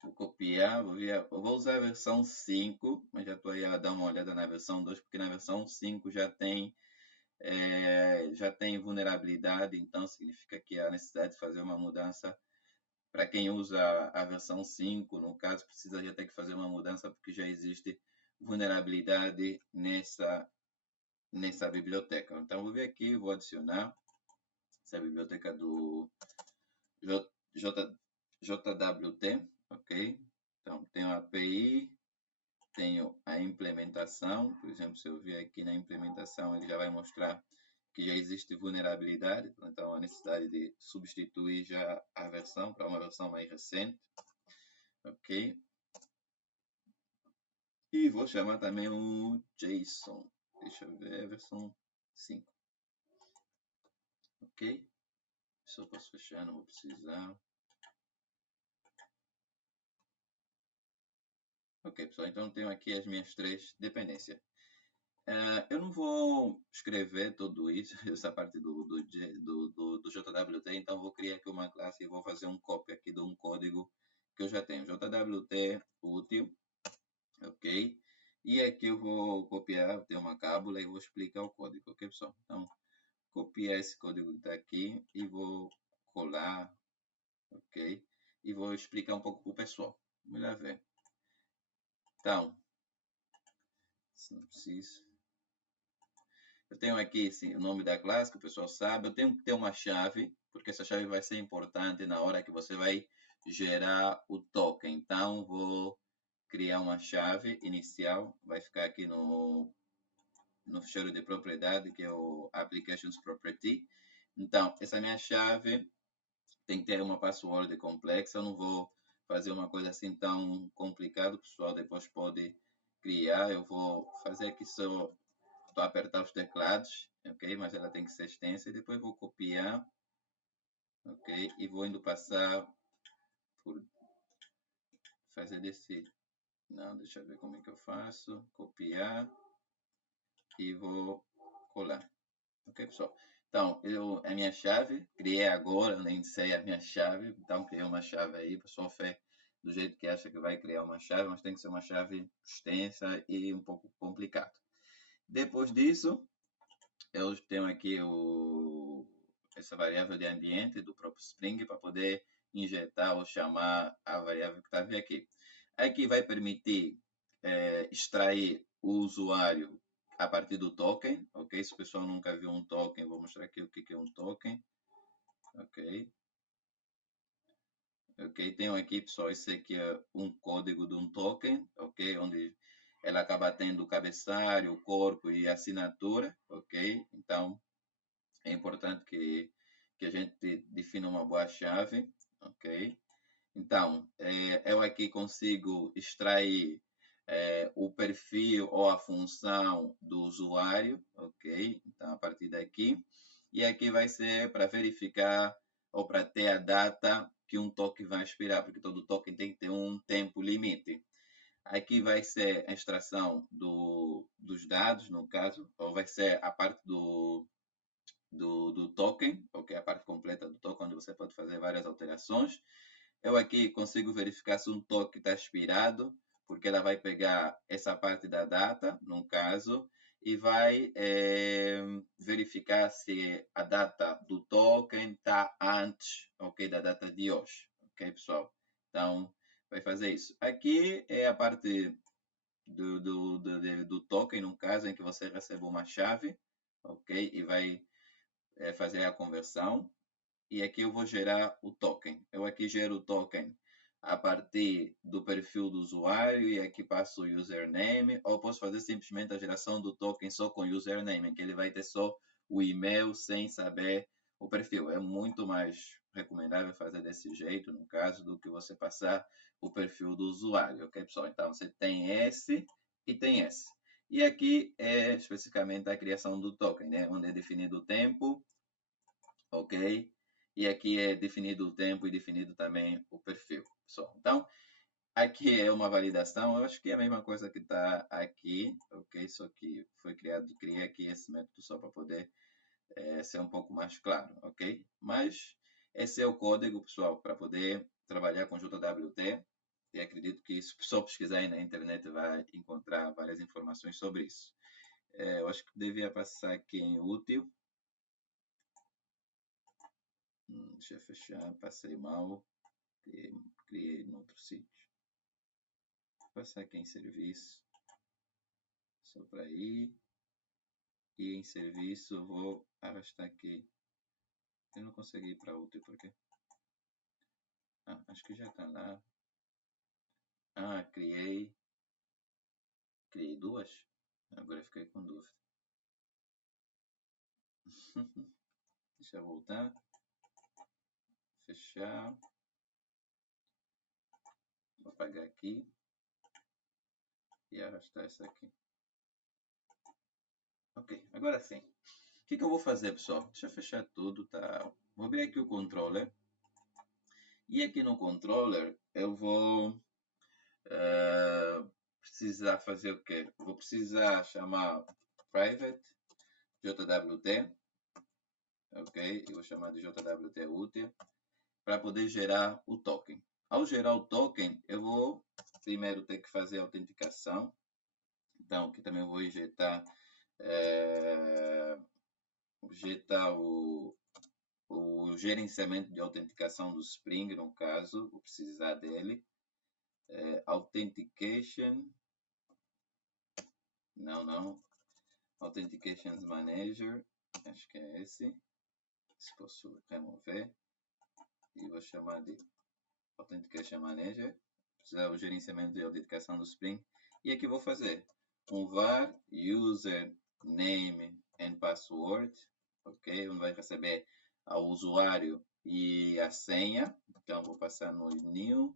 Vou copiar, eu vou usar a versão 5, mas já estou aí a dar uma olhada na versão 2, porque na versão 5 já tem vulnerabilidade, então significa que há necessidade de fazer uma mudança. Para quem usa a versão 5, no caso, precisa já ter que fazer uma mudança, porque já existe vulnerabilidade nessa biblioteca. Então, vou vir aqui, vou adicionar essa biblioteca do JWT, ok? Então, tenho a API, tenho a implementação, por exemplo, se eu vier aqui na implementação, ele já vai mostrar que já existe vulnerabilidade, então a necessidade de substituir já a versão para uma versão mais recente, ok? E vou chamar também o JSON, deixa eu ver, a versão 5, ok? Isso eu posso fechar, não vou precisar. Ok, pessoal, então tenho aqui as minhas três dependências. Eu não vou escrever tudo isso, essa parte do JWT, então vou criar aqui uma classe e vou fazer um copy aqui de um código que eu já tenho. JWT útil, ok? E aqui eu vou copiar, ter uma cábula e vou explicar o código, ok, pessoal? Então, copiar esse código que está aqui e vou colar, ok? E vou explicar um pouco para o pessoal. Vamos lá ver. Então, se não preciso. Eu tenho aqui sim, o nome da classe, que o pessoal sabe. Eu tenho que ter uma chave, porque essa chave vai ser importante na hora que você vai gerar o token. Então, vou criar uma chave inicial. Vai ficar aqui no ficheiro de propriedade, que é o Applications Property. Então, essa minha chave tem que ter uma password complexa. Eu não vou fazer uma coisa assim tão complicada. O pessoal depois pode criar. Eu vou fazer aqui só para apertar os teclados, ok? Mas ela tem que ser extensa e depois vou copiar, ok? E vou indo passar por fazer desse, não, deixa eu ver como é que eu faço, copiar e vou colar, ok, pessoal? Então, a minha chave, criei agora, eu nem sei a minha chave, então criei uma chave aí, o pessoal faz do jeito que acha que vai criar uma chave, mas tem que ser uma chave extensa e um pouco complicado. Depois disso, eu tenho aqui essa variável de ambiente do próprio Spring para poder injetar ou chamar a variável que está aqui. Aqui vai permitir extrair o usuário a partir do token, ok? Se o pessoal nunca viu um token, vou mostrar aqui o que é um token, ok? Ok, tenho aqui, pessoal, esse aqui é um código de um token, ok? Onde ela acaba tendo o cabeçalho, o corpo e a assinatura, ok? Então, é importante que a gente defina uma boa chave, ok? Então, eu aqui consigo extrair o perfil ou a função do usuário, ok? Então, a partir daqui. E aqui vai ser para verificar ou para ter a data que um token vai expirar, porque todo token tem que ter um tempo limite. Aqui vai ser a extração dos dados, no caso, ou vai ser a parte do token, ok? A parte completa do token, onde você pode fazer várias alterações. Eu aqui consigo verificar se um token está expirado, porque ela vai pegar essa parte da data, no caso, e vai verificar se a data do token está antes, ok, da data de hoje, ok, pessoal? Então, vai fazer isso. Aqui é a parte do token, no caso, em que você recebe uma chave, ok, e vai fazer a conversão. E aqui eu vou gerar o token. Eu aqui gero o token a partir do perfil do usuário e aqui passo o username, ou posso fazer simplesmente a geração do token só com username, em que ele vai ter só o e-mail sem saber o perfil. É muito mais recomendável fazer desse jeito, no caso, do que você passar o perfil do usuário, ok, pessoal? Então, você tem esse e tem esse. E aqui é especificamente a criação do token, né? Onde é definido o tempo, ok? E aqui é definido o tempo e definido também o perfil, pessoal. Então, aqui é uma validação, eu acho que é a mesma coisa que está aqui, ok? Só que foi criado, criei aqui esse método só para poder ser um pouco mais claro, ok? Mas esse é o código, pessoal, para poder trabalhar com JWT. E acredito que se só pesquisar aí na internet vai encontrar várias informações sobre isso. Eu acho que devia passar aqui em útil. Deixa eu fechar, passei mal, criei em outro sítio. Vou passar aqui em serviço, só para ir. E em serviço vou arrastar aqui. Eu não consegui ir para útil, por quê? Acho que já está lá. Criei duas? Agora fiquei com dúvida. Deixa eu voltar. Fechar. Vou apagar aqui. E arrastar essa aqui. Ok, agora sim. O que eu vou fazer, pessoal? Deixa eu fechar tudo, tá? Vou abrir aqui o controller. E aqui no controller eu vou precisar fazer o quê? Vou precisar chamar private JWT, ok? Eu vou chamar de JWT útil para poder gerar o token. Ao gerar o token, eu vou primeiro ter que fazer a autenticação. Então, aqui também vou injetar o gerenciamento de autenticação do Spring, no caso, vou precisar dele. Authentication, não, Authentications Manager, acho que é esse. Se posso remover e vou chamar de Authentication Manager, precisar o gerenciamento de autenticação do Spring. E aqui vou fazer um var username and password, ok? Onde vai receber o usuário e a senha. Então vou passar no new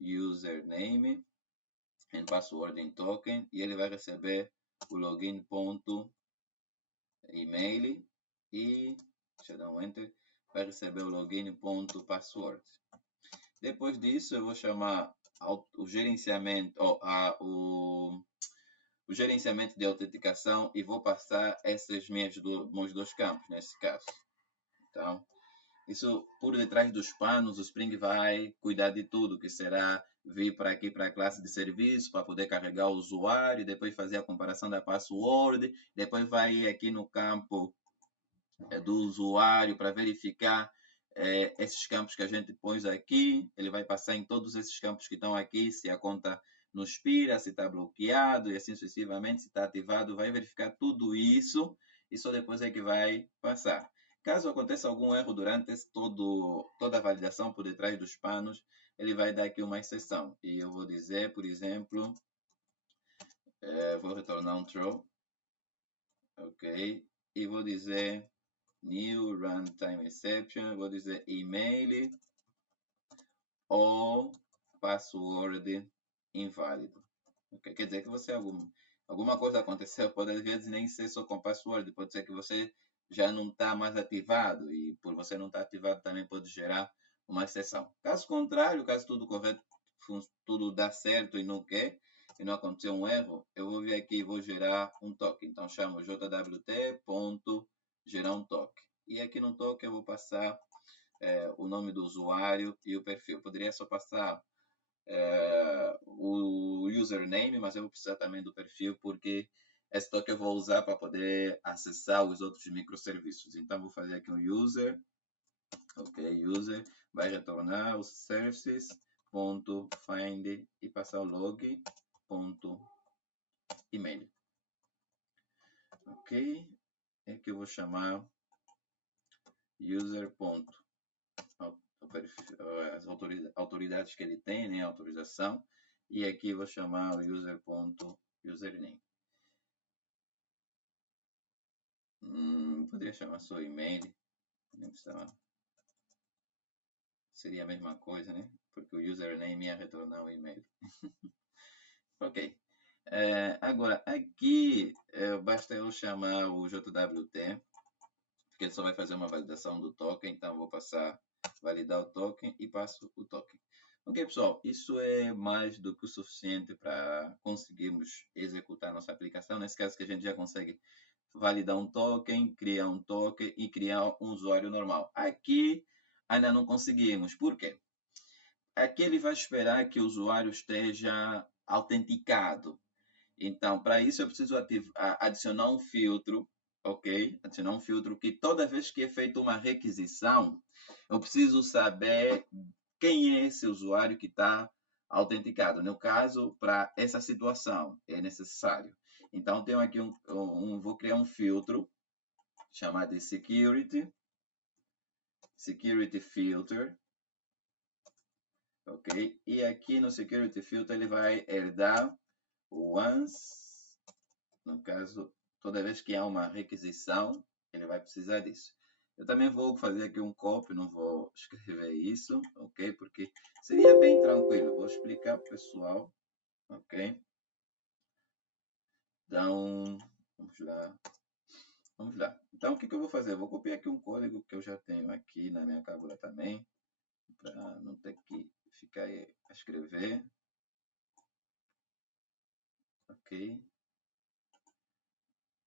username and password em token e ele vai receber o login ponto email e deixa eu dar um enter, vai receber o login ponto password. Depois disso eu vou chamar o gerenciamento o gerenciamento de autenticação e vou passar esses meus dois campos nesse caso. Então, isso por detrás dos panos, o Spring vai cuidar de tudo, que será vir para aqui para a classe de serviço, para poder carregar o usuário, depois fazer a comparação da password, depois vai ir aqui no campo do usuário para verificar esses campos que a gente pôs aqui. Ele vai passar em todos esses campos que estão aqui, se a conta não expira, se está bloqueado e assim sucessivamente, se está ativado, vai verificar tudo isso e só depois é que vai passar. Caso aconteça algum erro durante toda a validação por detrás dos panos, ele vai dar aqui uma exceção. E eu vou dizer, por exemplo, vou retornar um throw, ok? E vou dizer new runtime exception, vou dizer email ou password inválido, Okay? Quer dizer que você alguma coisa aconteceu, pode às vezes nem ser só com password, pode ser que você já não está mais ativado e por você não estar ativado também pode gerar uma exceção. Caso contrário, caso tudo correto, tudo dá certo e não quer, e não aconteceu um erro, eu vou vir aqui e vou gerar um token. Então chamo jwt.gerar um token. E aqui no token eu vou passar o nome do usuário e o perfil. Poderia só passar o username, mas eu vou precisar também do perfil, porque esse token eu vou usar para poder acessar os outros microserviços. Então, vou fazer aqui um user, ok, user, vai retornar o services.find e passar o log.email. Ok, aqui eu vou chamar user. As autoridades que ele tem, né, autorização, e aqui eu vou chamar o user.username. Poderia chamar só e-mail, nem precisava. Seria a mesma coisa, né? Porque o username ia retornar o e-mail. Ok. Agora, aqui basta eu chamar o JWT, porque ele só vai fazer uma validação do token, então vou passar validar o token e passo o token. Ok, pessoal, isso é mais do que o suficiente para conseguirmos executar nossa aplicação. Nesse caso que a gente já consegue validar um token, criar um token e criar um usuário normal. Aqui ainda não conseguimos. Por quê? Aqui ele vai esperar que o usuário esteja autenticado. Então, para isso eu preciso adicionar um filtro, ok? Adicionar um filtro que toda vez que é feita uma requisição, eu preciso saber quem é esse usuário que está autenticado. No caso, para essa situação, é necessário. Então, tenho aqui vou criar um filtro chamado de security filter, ok? E aqui no security filter ele vai herdar o once, no caso, toda vez que há uma requisição, ele vai precisar disso. Eu também vou fazer aqui um copy, não vou escrever isso, ok? Porque seria bem tranquilo. Vou explicar para o pessoal, ok? Então, vamos lá. Vamos lá. Então, o que eu vou fazer? Eu vou copiar aqui um código que eu já tenho aqui na minha cábula também, para não ter que ficar a escrever. Ok.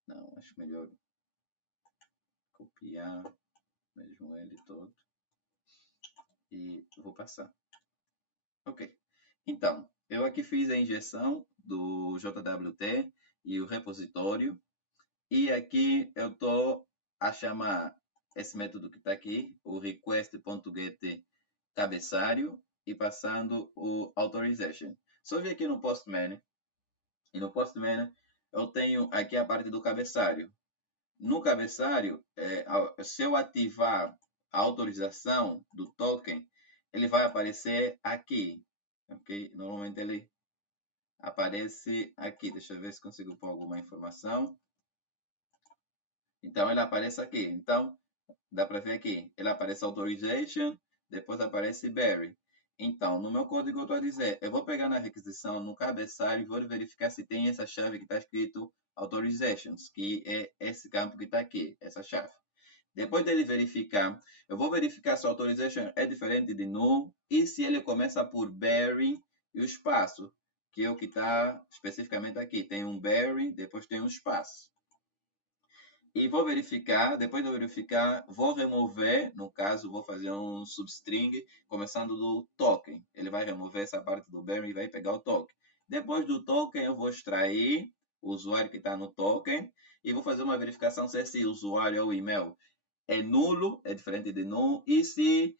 Não, acho melhor copiar mesmo ele todo e vou passar. Ok. Então, eu aqui fiz a injeção do JWT e o repositório. E aqui eu estou a chamar esse método que está aqui, o request.get cabeçalho, e passando o authorization. Só vir aqui no Postman, e no Postman eu tenho aqui a parte do cabeçalho. No cabeçalho, se eu ativar a autorização do token, ele vai aparecer aqui. Okay? Normalmente ele aparece aqui. Deixa eu ver se consigo pôr alguma informação. Então, ele aparece aqui. Então, dá para ver aqui. Ele aparece authorization, depois aparece Berry. Então, no meu código eu estou a dizer, eu vou pegar na requisição, no cabeçalho, e vou verificar se tem essa chave que está escrito authorizations, que é esse campo que está aqui, essa chave. Depois dele verificar, eu vou verificar se o authorization é diferente de null e se ele começa por Berry e o espaço, que é o que está especificamente aqui. Tem um Berry, depois tem um espaço. E vou verificar, depois de verificar, vou remover, no caso, vou fazer um substring, começando do token. Ele vai remover essa parte do Berry e vai pegar o token. Depois do token, eu vou extrair o usuário que está no token e vou fazer uma verificação se esse usuário ou e-mail é nulo, é diferente de null, e se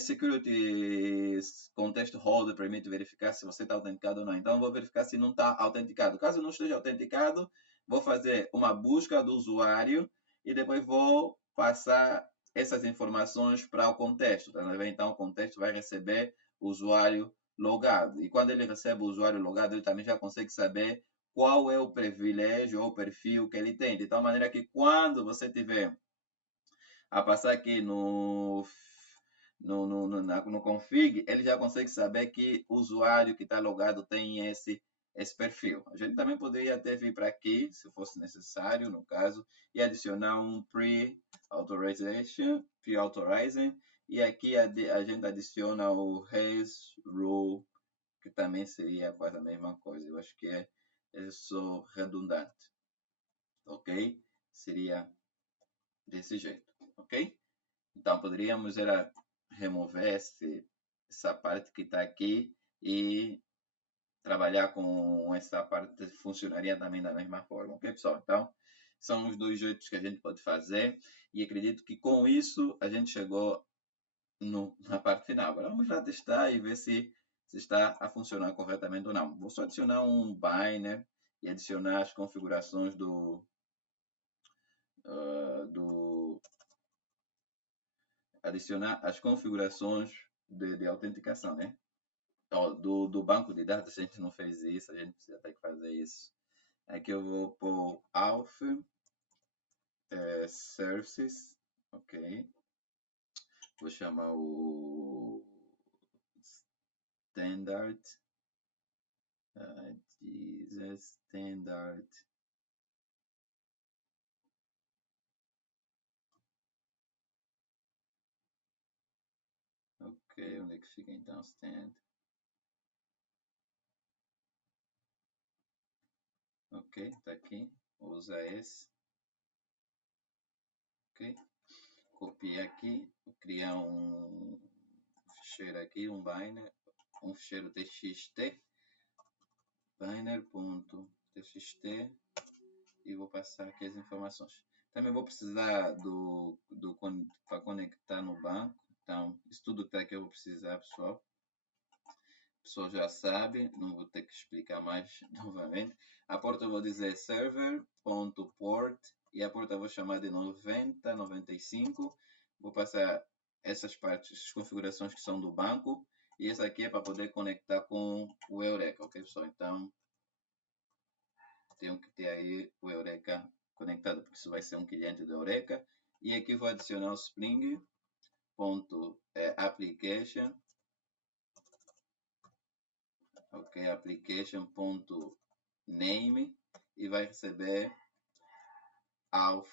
security context holder permite verificar se você está autenticado ou não. Então, eu vou verificar se não está autenticado. Caso não esteja autenticado, vou fazer uma busca do usuário e depois vou passar essas informações para o contexto. Tá? Então, o contexto vai receber o usuário logado. E quando ele recebe o usuário logado, ele também já consegue saber qual é o privilégio ou o perfil que ele tem. De tal maneira que quando você tiver a passar aqui no config, ele já consegue saber que o usuário que está logado tem esse perfil. A gente também poderia até vir para aqui, se fosse necessário, no caso, e adicionar um pre-authorizing, e aqui a gente adiciona o has rule, que também seria quase a mesma coisa. Eu acho que é só redundante, ok? Seria desse jeito, ok? Então poderíamos era remover essa parte que está aqui e trabalhar com essa parte, funcionaria também da mesma forma, ok, pessoal? Então, são os dois jeitos que a gente pode fazer e acredito que com isso a gente chegou na parte final. Agora vamos lá testar e ver se está a funcionar corretamente ou não. Vou só adicionar um banner e adicionar as configurações adicionar as configurações de autenticação, né? Do banco de dados, a gente não fez isso, a gente precisa ter que fazer isso. Aqui eu vou pôr auth services, ok. Vou chamar o standard, standard. Ok, onde é que fica então stand? Ok, tá aqui. Vou usar esse. Ok. Copiar aqui. Vou criar um ficheiro aqui, um binary, um ficheiro txt, binary.txt, e vou passar aqui as informações. Também vou precisar para conectar no banco. Então, isso tudo que está aqui eu vou precisar, pessoal. A pessoa já sabe, não vou ter que explicar mais novamente. A porta eu vou dizer server.port e a porta eu vou chamar de 9095. Vou passar essas partes, as configurações que são do banco. E essa aqui é para poder conectar com o Eureka, ok, pessoal? Então, tenho que ter aí o Eureka conectado, porque isso vai ser um cliente do Eureka. E aqui vou adicionar o Spring.application, ok, application.name, e vai receber auth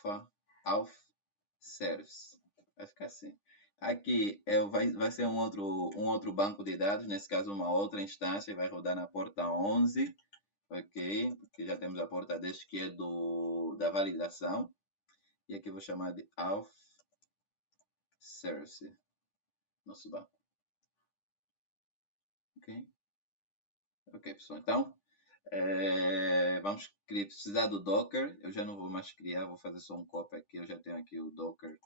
service. Vai ficar assim. Aqui vai ser um outro banco de dados, nesse caso uma outra instância, vai rodar na porta 11, ok? Porque já temos a porta 10 que é da validação. E aqui eu vou chamar de auth service, nosso banco. Ok? Ok, pessoal. Então, vamos precisar do Docker. Eu já não vou mais criar, vou fazer só um copy aqui. Eu já tenho aqui o Docker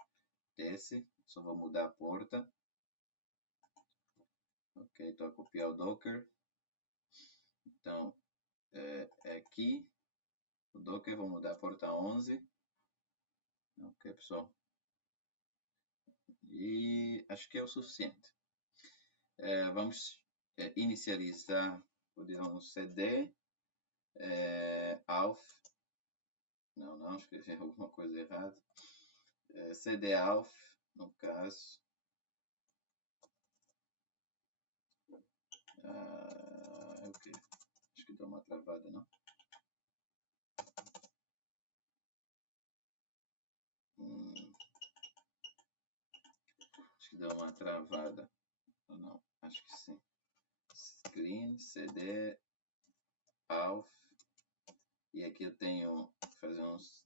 desse. Só vou mudar a porta. Ok, estou a copiar o Docker. Então, é aqui. O Docker, vou mudar a porta 11. Ok, pessoal. E acho que é o suficiente. Vamos inicializar, vou dar um cd auth. Não, escrevi alguma coisa errada. cd auth, no caso. Ok. Acho que deu uma travada, não? Acho que deu uma travada. Não, acho que sim. Clean, cd, auth. E aqui eu tenho que fazer uns...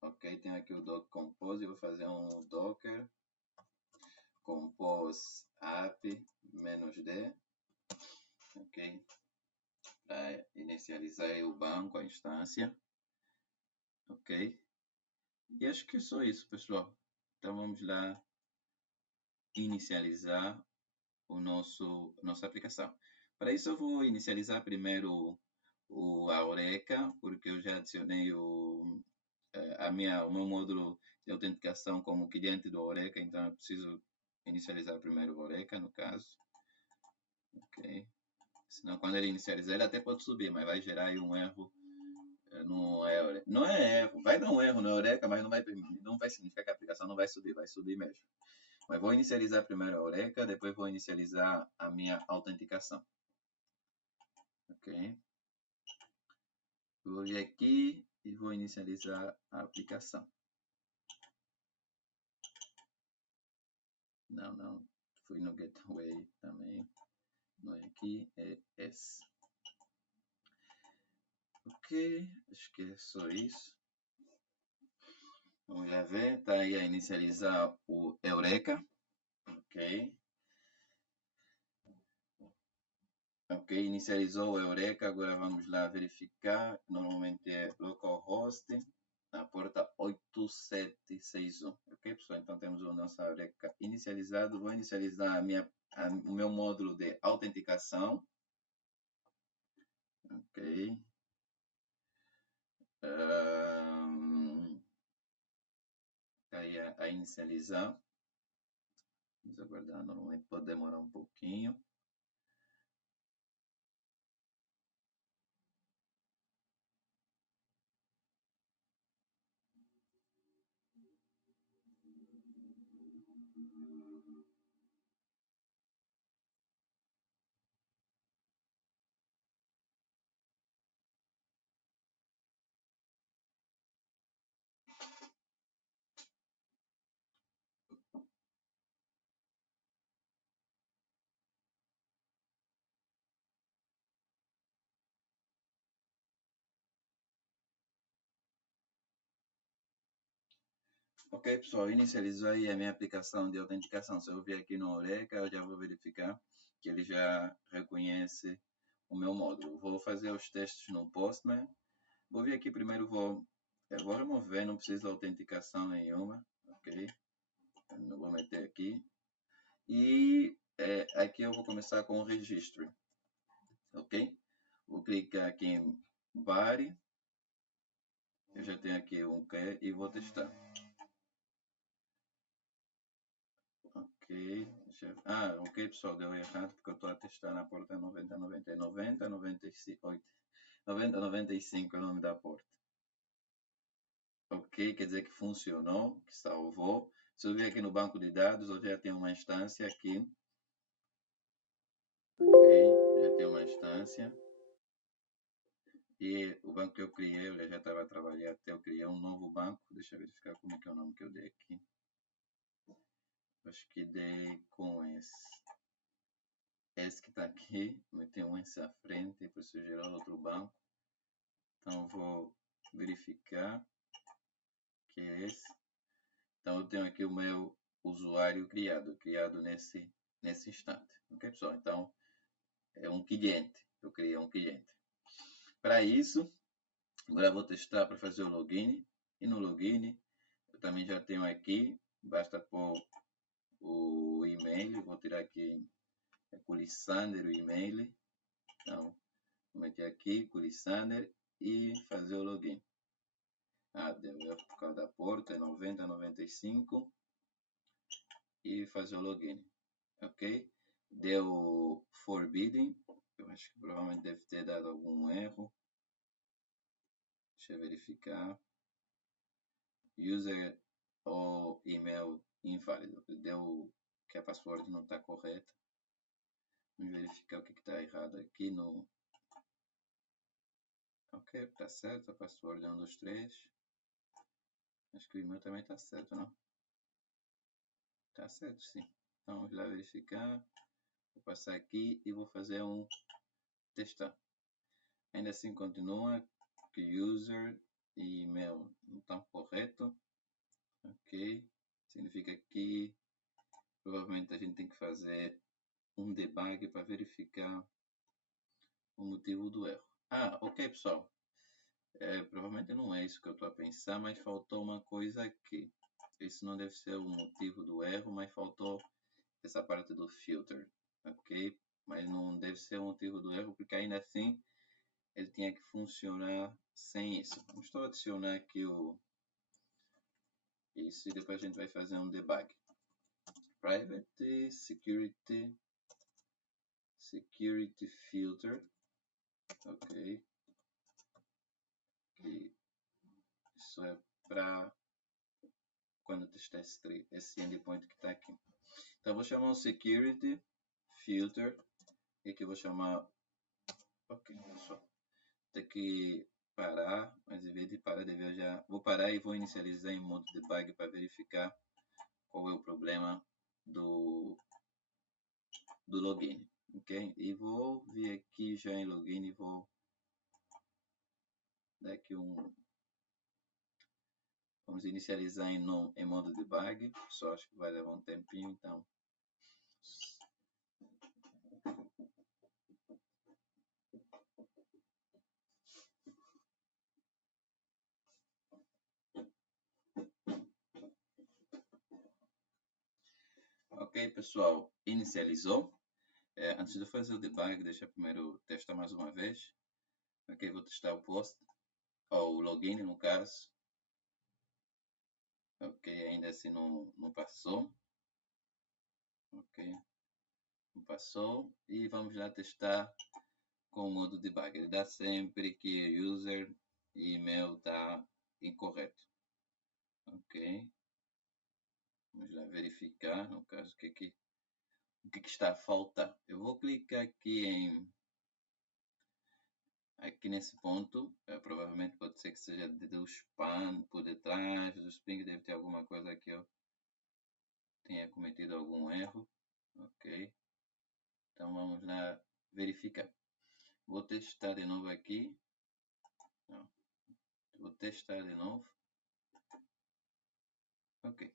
Ok, tenho aqui o docker compose. Eu vou fazer um docker compose app -d. Ok. Para inicializar o banco, a instância. Ok. E acho que é só isso, pessoal. Então vamos lá inicializar nossa aplicação. Para isso eu vou inicializar primeiro a Eureka, porque eu já adicionei o meu módulo de autenticação como cliente do Eureka, então eu preciso inicializar primeiro o Eureka, no caso. Ok. Senão quando ele inicializar, ele até pode subir, mas vai gerar aí um erro no Eureka. Não é erro, vai dar um erro no Eureka, mas não vai significar que a aplicação não vai subir mesmo. Mas vou inicializar primeiro a Eureka, depois vou inicializar a minha autenticação. Ok? Vou vir aqui e vou inicializar a aplicação. Não, fui no Gateway também. Não é aqui, é esse. Ok, acho que é só isso. Vamos lá ver, está aí a inicializar o Eureka. Ok. Ok, inicializou o Eureka, agora vamos lá verificar. Normalmente é localhost, na porta 8761. Ok, pessoal? Então temos o nosso Eureka inicializado. Vou inicializar o meu módulo de autenticação. Ok. Aí a inicializar. Vamos aguardar, normalmente pode demorar um pouquinho. Ok, pessoal, inicializou aí a minha aplicação de autenticação. Se eu vier aqui no Eureka, eu já vou verificar que ele já reconhece o meu módulo. Vou fazer os testes no Postman. Vou vir aqui primeiro, vou remover, não precisa de autenticação nenhuma. Ok, não vou meter aqui. E aqui eu vou começar com o registro. Ok, vou clicar aqui em Body. Eu já tenho aqui um que e vou testar. Ok, ok, pessoal, deu errado porque eu estou a testar na porta 9095 é o nome da porta. Ok, quer dizer que funcionou, que salvou. Se eu vir aqui no banco de dados, eu já tenho uma instância aqui. Ok, já tenho uma instância. E o banco que eu criei, eu já estava a trabalhar até eu criei um novo banco. Deixa eu verificar como é que é o nome que eu dei aqui. Acho que dei com esse. Esse que está aqui, meti um esse à frente, e por isso gerou outro banco. Então vou verificar que é esse. Então eu tenho aqui o meu usuário criado nesse instante. Ok, pessoal? Então é um cliente. Eu criei um cliente. Para isso, agora vou testar para fazer o login. E no login, eu também já tenho aqui, basta pôr o e-mail. Vou tirar aqui Culisander o e-mail. Então, vou meter aqui Culisander e fazer o login. Deu erro por causa da porta, é 9095 e fazer o login. Ok? Deu forbidden, eu acho que provavelmente deve ter dado algum erro. Deixa eu verificar. User ou email inválido. Deu que a password não está correta. Vamos verificar o que está errado aqui no. Ok, está certo. A password é 1, 2, 3. Acho que o e-mail também está certo, não? Está certo, sim. Então vamos lá verificar. Vou passar aqui e vou fazer um testar. Ainda assim continua que user e email não estão correto. Ok. Significa que provavelmente a gente tem que fazer um debug para verificar o motivo do erro. Ok, pessoal. Provavelmente não é isso que eu estou a pensar, mas faltou uma coisa aqui. Isso não deve ser o motivo do erro, mas faltou essa parte do filter. Ok? Mas não deve ser o motivo do erro, porque ainda assim ele tinha que funcionar sem isso. Vamos só adicionar aqui isso e depois a gente vai fazer um debug. Private security filter. Ok. E isso é para quando testar esse endpoint que está aqui. Então vou chamar um security filter e aqui eu vou chamar. Ok, pessoal. Aqui parar, mas em vez de parar, vou parar e vou inicializar em modo debug para verificar qual é o problema do login, ok? E vou vir aqui já em login e vou dar aqui vamos inicializar em modo debug, só acho que vai levar um tempinho, então. Ok, pessoal, inicializou. Antes de fazer o debug, deixa eu primeiro testar mais uma vez. Ok, vou testar o post, ou o login no caso. Ok, ainda assim não passou. Ok, não passou. E vamos lá testar com o modo debug. Ele dá sempre que o user e e-mail está incorreto. Ok, vamos lá verificar, no caso, o que está a faltar. Eu vou clicar aqui nesse ponto, provavelmente pode ser que seja do spam por detrás, do Spring deve ter alguma coisa que eu tenha cometido algum erro. Ok, então vamos lá verificar. Vou testar de novo aqui. Não. Vou testar de novo. Ok.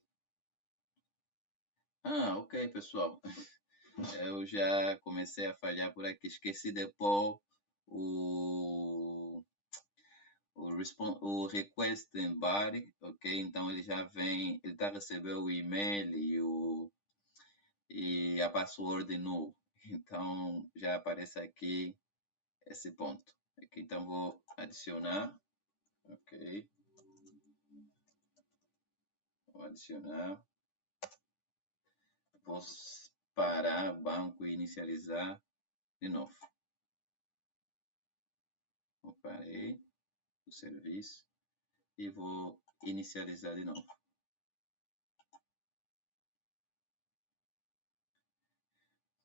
Ok, pessoal. Eu já comecei a falhar por aqui. Esqueci de pôr o request em body, ok? Então ele já vem, ele está recebendo o e-mail e a password null. Então já aparece aqui esse ponto. Aqui, então vou adicionar, ok? Vou adicionar. Vou parar o banco e inicializar de novo. Eu parei o serviço e vou inicializar de novo.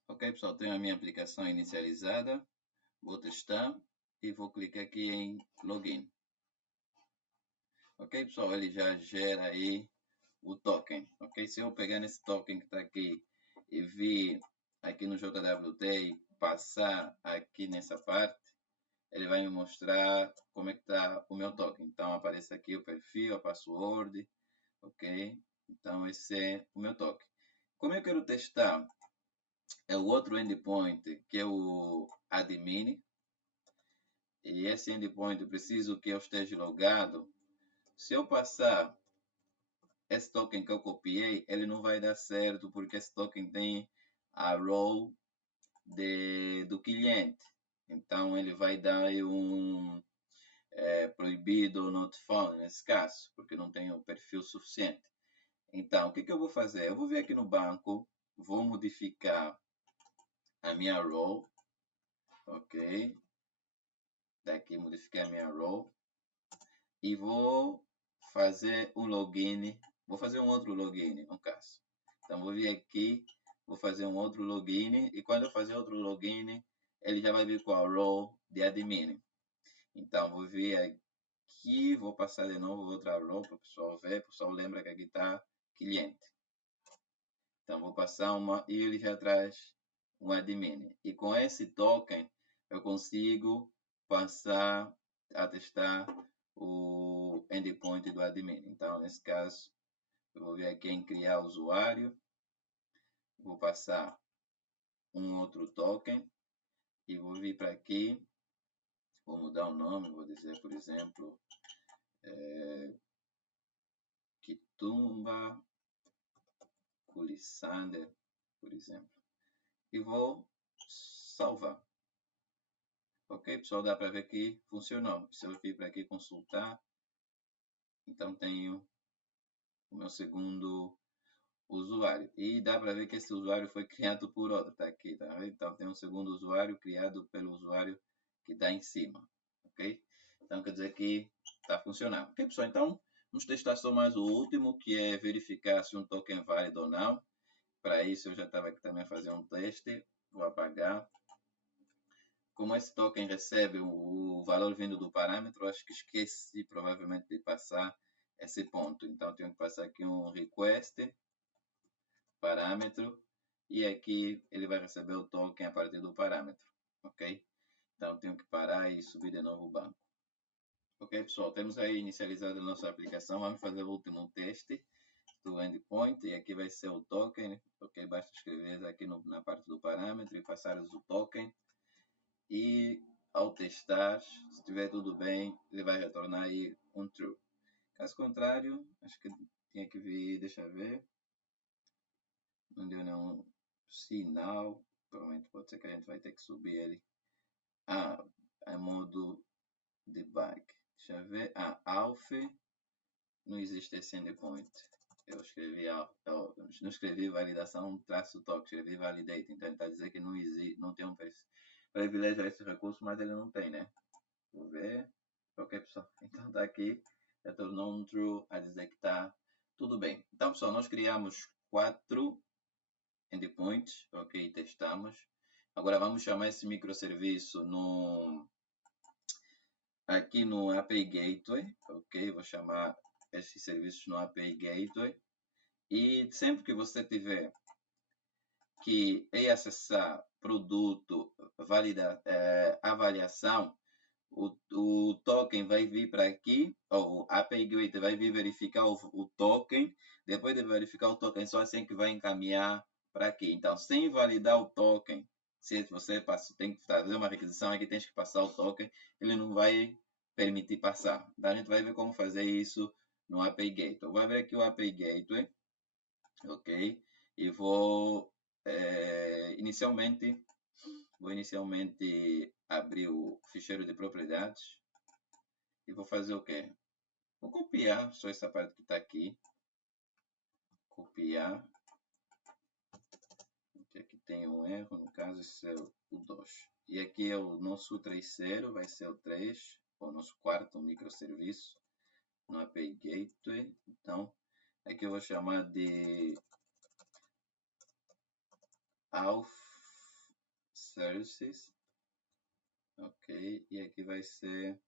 Ok, pessoal, tenho a minha aplicação inicializada. Vou testar e vou clicar aqui em login. Ok, pessoal, ele já gera aí o token. Ok, se eu pegar nesse token que está aqui e vir aqui no JWT e passar aqui nessa parte, ele vai me mostrar como é que está o meu token. Então aparece aqui o perfil, a password, ok? Então esse é o meu token. Como eu quero testar é o outro endpoint, que é o admin, e esse endpoint eu preciso que eu esteja logado. Se eu passar esse token que eu copiei, ele não vai dar certo, porque esse token tem a role do cliente. Então ele vai dar proibido not found nesse caso, porque não tem o perfil suficiente. Então, o que eu vou fazer? Eu vou vir aqui no banco, vou modificar a minha role, ok? Daqui modificar a minha role e vou fazer um login, vou fazer um outro login no caso. Então vou vir aqui, vou fazer um outro login e quando eu fazer outro login, ele já vai vir com a role de admin. Então vou vir aqui, vou passar de novo outra role para o pessoal ver, o pessoal lembra que aqui está cliente. Então vou passar uma e ele já traz um admin. E com esse token eu consigo passar a testar o endpoint do admin. Então nesse caso eu vou vir aqui em criar usuário, vou passar um outro token e vou vir para aqui, vou mudar o nome, vou dizer por exemplo Kitumba Kulisander, por exemplo, e vou salvar. Ok, pessoal, dá para ver que funcionou. Se eu vir para aqui consultar, então tenho o meu segundo usuário. E dá para ver que esse usuário foi criado por outro, tá aqui, tá vendo? Então tem um segundo usuário criado pelo usuário que está em cima, ok? Então quer dizer que está funcionando. Ok, pessoal, então vamos testar só mais o último, que é verificar se um token é válido ou não. Para isso eu já estava aqui também a fazer um teste, vou apagar. Como esse token recebe o valor vindo do parâmetro, acho que esqueci provavelmente de passar esse ponto. Então, tenho que passar aqui um request parâmetro e aqui ele vai receber o token a partir do parâmetro, ok? Então, tenho que parar e subir de novo o banco. Ok, pessoal, temos aí inicializado a nossa aplicação. Vamos fazer o último teste do endpoint e aqui vai ser o token, ok? Basta escrever aqui na parte do parâmetro e passares o token e ao testar, se estiver tudo bem, ele vai retornar aí um true. Caso contrário, acho que tinha que vir, deixa eu ver, não deu nenhum sinal, provavelmente pode ser que a gente vai ter que subir ele. É modo debug. Deixa eu ver, alpha, não existe esse endpoint. Eu escrevi, não escrevi validação traço toque, escrevi validate. Então ele está dizendo que não existe, não tem um privilégio a esse recurso, mas ele não tem, né? Vou ver. Ok, pessoal. Então tá aqui, retornou um true a dizer que tá tudo bem. Então, pessoal, nós criamos 4 endpoints, ok? Testamos. Agora vamos chamar esse microserviço aqui no API Gateway, ok? Vou chamar esses serviços no API Gateway. E sempre que você tiver que acessar produto, avaliação, o token vai vir para aqui, ou a API Gateway vai vir verificar o token, depois de verificar o token, só assim que vai encaminhar para aqui. Então, sem validar o token, se você tem que fazer uma requisição aqui, tem que passar o token, ele não vai permitir passar. Então, a gente vai ver como fazer isso no API Gateway. Eu vou abrir aqui o API Gateway, ok? E vou inicialmente abrir o ficheiro de propriedades e vou fazer o quê? Vou copiar só essa parte que está aqui, copiar, aqui tem um erro, no caso esse é o 2, e aqui é o nosso terceiro, vai ser o 3, o nosso quarto microserviço no API Gateway. Então aqui eu vou chamar de auth services, ok, e aqui vai ser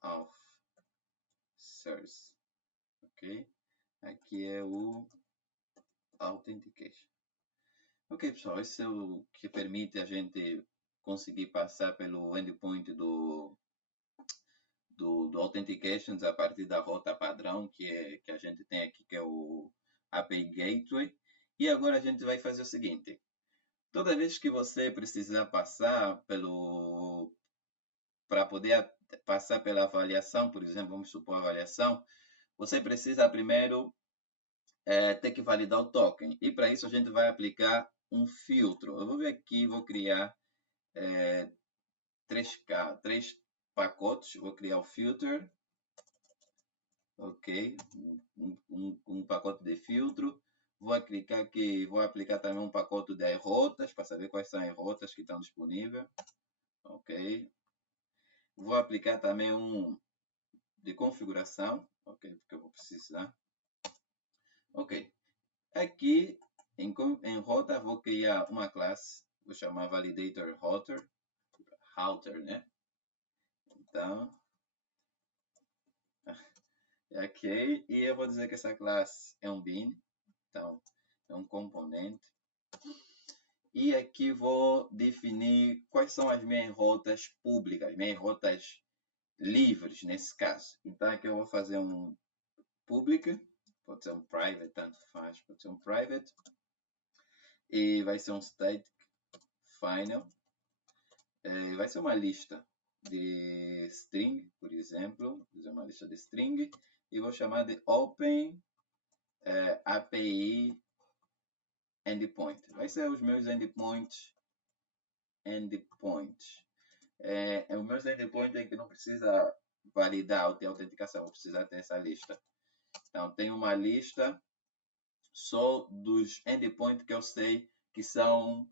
auth service, ok, aqui é o authentication. Ok, pessoal, esse é o que permite a gente conseguir passar pelo endpoint do Authentications a partir da rota padrão que a gente tem aqui, que é o API Gateway. E agora a gente vai fazer o seguinte: toda vez que você precisar passar para poder passar pela avaliação, por exemplo, vamos supor a avaliação, você precisa primeiro ter que validar o token. E para isso a gente vai aplicar um filtro. Eu vou ver aqui, vou criar 3 pacotes. Vou criar o filter, ok, um pacote de filtro. Vou clicar aqui, vou aplicar também um pacote de rotas para saber quais são as rotas que estão disponíveis, ok. Vou aplicar também um de configuração, ok, porque eu vou precisar, ok. Aqui em rota vou criar uma classe, vou chamar validator router, né? Então, ok, e eu vou dizer que essa classe é um bin, então é um componente. E aqui vou definir quais são as minhas rotas públicas, minhas rotas livres nesse caso. Então aqui eu vou fazer um public, pode ser um private, tanto faz, pode ser um private. E vai ser um static final. Vai ser uma lista de string, por exemplo, vou fazer uma lista de string e vou chamar de open API endpoint. Vai ser os meus endpoints. Os meus endpoints é que não precisa validar ou ter autenticação, vou precisar ter essa lista. Então, tem uma lista só dos endpoints que eu sei que são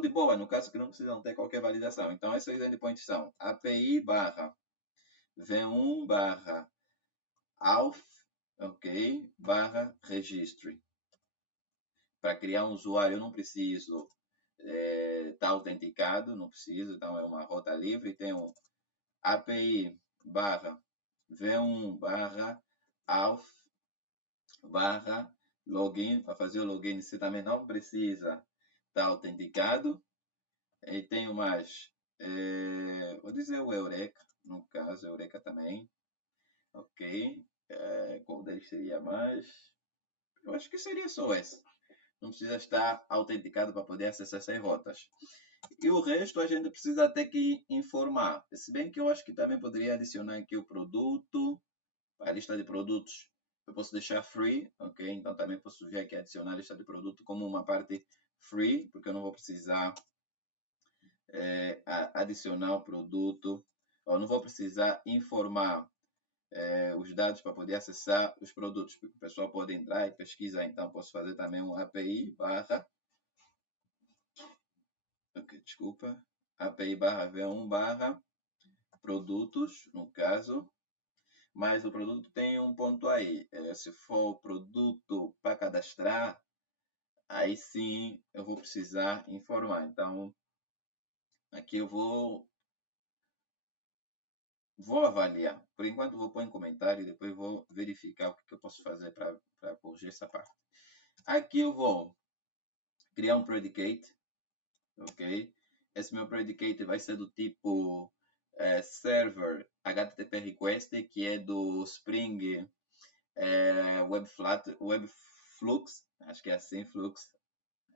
de boa, no caso que não precisam ter qualquer validação. Então, esses endpoints são API barra v1 barra auth, ok, barra registry. para criar um usuário, eu não preciso estar autenticado, não preciso, então é uma rota livre, tem um API barra v1 barra auth barra login, para fazer o login você também não precisa estar autenticado. E tenho mais, vou dizer o Eureka, no caso, Eureka também, ok. Qual deles seria mais? Eu acho que seria só esse. Não precisa estar autenticado para poder acessar essas rotas. E o resto a gente precisa ter que informar. Se bem que eu acho que também poderia adicionar aqui o produto, a lista de produtos. Eu posso deixar free, ok? Então também posso vir aqui adicionar a lista de produto como uma parte free, porque eu não vou precisar adicionar o produto, ou não vou precisar informar os dados para poder acessar os produtos, porque o pessoal pode entrar e pesquisar. Então posso fazer também um API barra desculpa, API barra V1 barra produtos, no caso, mas o produto tem um ponto aí. Se for produto para cadastrar, aí sim eu vou precisar informar. Então, aqui eu vou avaliar. Por enquanto, vou pôr em comentário e depois vou verificar o que eu posso fazer para corrigir essa parte. Aqui eu vou criar um predicate, ok? Esse meu predicate vai ser do tipo server HTTP request, que é do Spring Webflux, acho que é assim, Flux,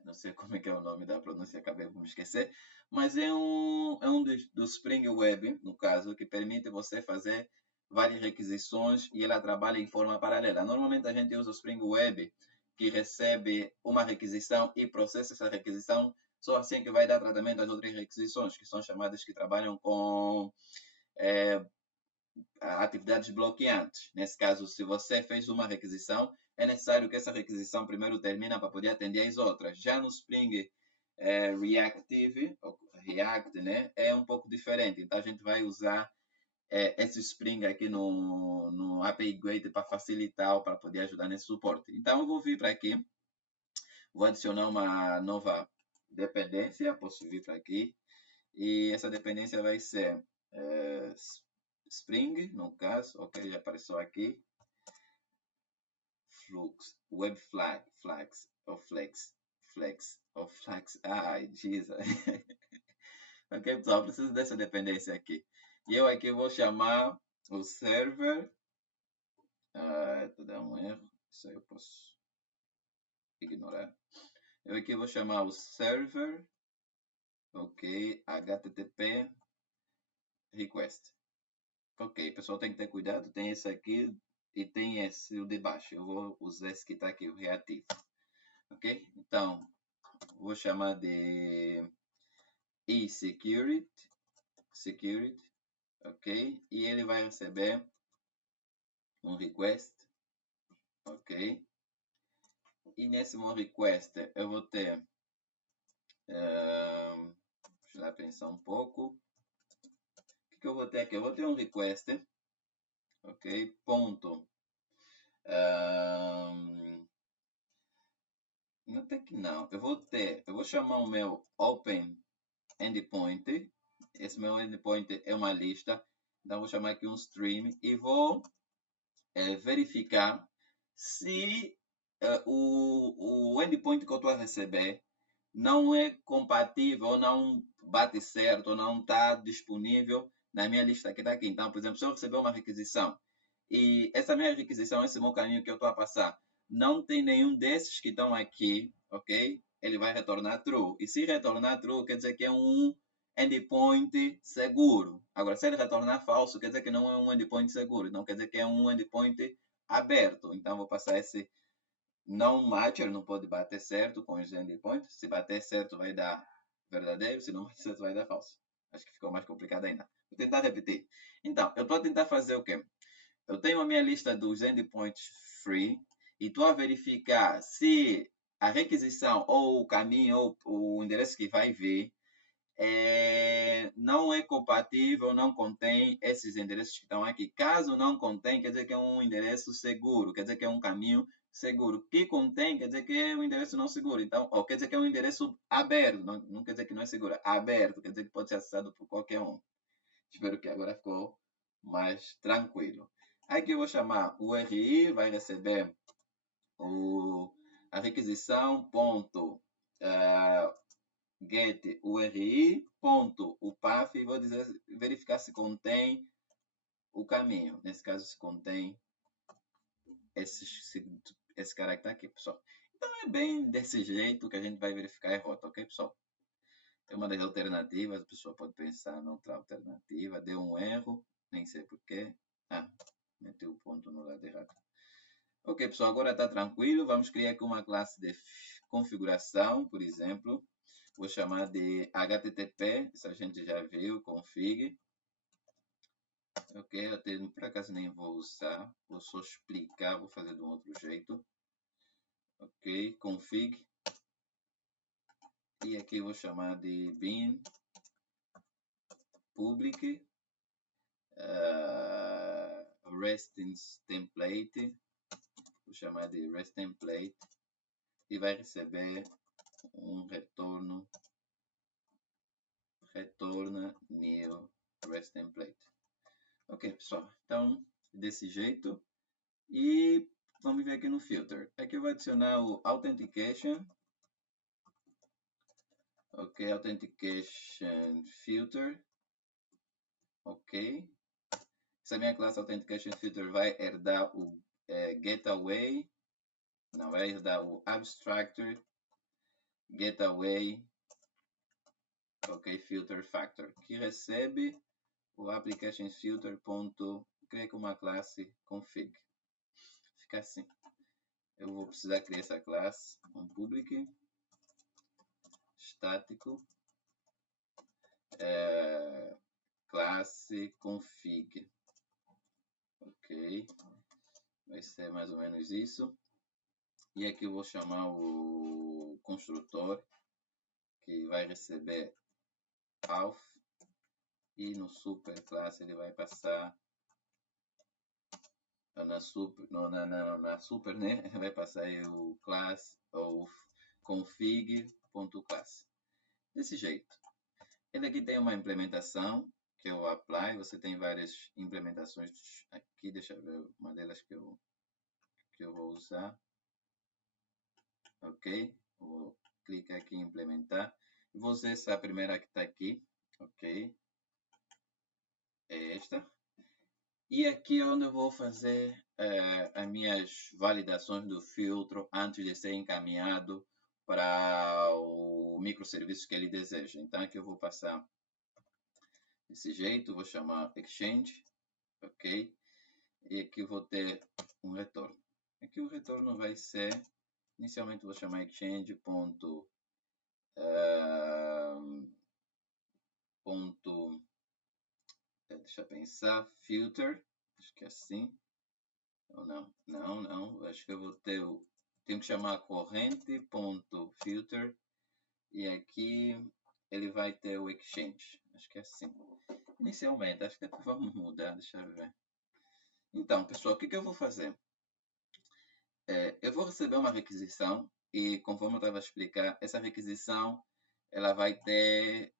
não sei como é que é o nome da pronúncia, acabei de me esquecer, mas é um do Spring Web, no caso, que permite você fazer várias requisições e ela trabalha em forma paralela. Normalmente a gente usa o Spring Web, que recebe uma requisição e processa essa requisição, só assim que vai dar tratamento às outras requisições, que são chamadas que trabalham com atividades bloqueantes. Nesse caso, se você fez uma requisição, é necessário que essa requisição primeiro termine para poder atender as outras. Já no Spring Reactive, React, né, é um pouco diferente. Então, a gente vai usar esse Spring aqui no API Gateway para facilitar ou para poder ajudar nesse suporte. Então, eu vou vir para aqui, vou adicionar uma nova dependência, posso vir para aqui, e essa dependência vai ser Spring, no caso, ok, já apareceu aqui. Flux, Web Flags, ou Flex, ai, Jesus. Ok, pessoal, preciso dessa dependência aqui. E eu aqui vou chamar o server, dar um erro, isso aí eu posso ignorar. Eu aqui vou chamar o server, ok, HTTP request. Ok, pessoal, tem que ter cuidado, tem esse aqui e tem esse o de baixo. Eu vou usar esse que está aqui, o reativo. Ok? Então, vou chamar de eSecurity, ok? E ele vai receber um request, ok? E nesse meu request eu vou ter, deixa eu pensar um pouco. O que eu vou ter aqui? Eu vou ter um request, ok? Ponto. Até que não. Eu vou chamar o meu open endpoint. Esse meu endpoint é uma lista. Então, vou chamar aqui um stream e vou verificar se o endpoint que eu estou a receber não é compatível, ou não bate certo, ou não está disponível na minha lista que está aqui. Então, por exemplo, se eu receber uma requisição e essa minha requisição, esse meu caminho que eu estou a passar, não tem nenhum desses que estão aqui, ok? Ele vai retornar true. E se retornar true, quer dizer que é um endpoint seguro. Agora, se ele retornar falso, quer dizer que não é um endpoint seguro. Não quer dizer que é um endpoint aberto. Então, vou passar esse não matcher, não pode bater certo com os endpoints. Se bater certo, vai dar verdadeiro. Se não bater certo, vai dar falso. Acho que ficou mais complicado ainda. Vou tentar repetir. Então, eu estou a tentar fazer o quê? Eu tenho a minha lista dos endpoints free e estou a verificar se a requisição ou o caminho ou o endereço que vai vir não é compatível, não contém esses endereços que estão aqui. Caso não contém, quer dizer que é um endereço seguro, quer dizer que é um caminho seguro. Que contém quer dizer que é um endereço não seguro. Então, ou quer dizer que é um endereço aberto. Não quer dizer que não é seguro. Aberto quer dizer que pode ser acessado por qualquer um. Espero que agora ficou mais tranquilo. Aqui eu vou chamar o URI, vai receber a requisição ponto get URI ponto o path e vou dizer verificar se contém o caminho. Nesse caso, se contém esse caractere aqui, pessoal. Então é bem desse jeito que a gente vai verificar a rota, ok, pessoal? É uma das alternativas, a pessoa pode pensar noutra alternativa, deu um erro, nem sei porquê. Ah, meti o ponto no lado errado. Ok, pessoal, agora está tranquilo. Vamos criar aqui uma classe de configuração, por exemplo. Vou chamar de HTTP, isso a gente já viu, config. Ok, até por acaso nem vou usar, vou só explicar, vou fazer de um outro jeito. Ok, config. E aqui eu vou chamar de bin public REST template. Vou chamar de REST template e vai receber um retorna new REST template. Ok, pessoal, então desse jeito e vamos ver aqui no filter. Aqui eu vou adicionar o authentication. Ok, authentication filter. Ok. Essa minha classe authentication filter vai herdar o getaway. Não, vai herdar o abstractor getaway. Ok, filter factor, que recebe o application filter ponto, cria com uma classe config. Fica assim. Eu vou precisar criar essa classe, um public estático classe config. Ok, vai ser mais ou menos isso. E aqui eu vou chamar o construtor que vai receber auth e no super classe ele vai passar na super, né? Vai passar aí o class ou config.class. Desse jeito. Ele aqui tem uma implementação que é o apply. Você tem várias implementações aqui. Deixa eu ver uma delas que eu vou usar. Ok? Vou clicar aqui em implementar. Vou usar essa primeira que está aqui. Ok? É esta. E aqui é onde eu vou fazer as minhas validações do filtro antes de ser encaminhado para o microserviço que ele deseja. Então aqui eu vou passar desse jeito, vou chamar exchange, ok? E aqui eu vou ter um retorno. Aqui o retorno vai ser, inicialmente vou chamar exchange ponto deixa eu pensar, filter, acho que é assim. Ou não, acho que eu vou ter tenho que chamar corrente.filter e aqui ele vai ter o exchange, acho que é assim. Inicialmente, acho que depois vamos mudar, deixa eu ver. Então, pessoal, o que eu vou fazer? Eu vou receber uma requisição e, conforme eu estava a explicar, essa requisição ela vai ter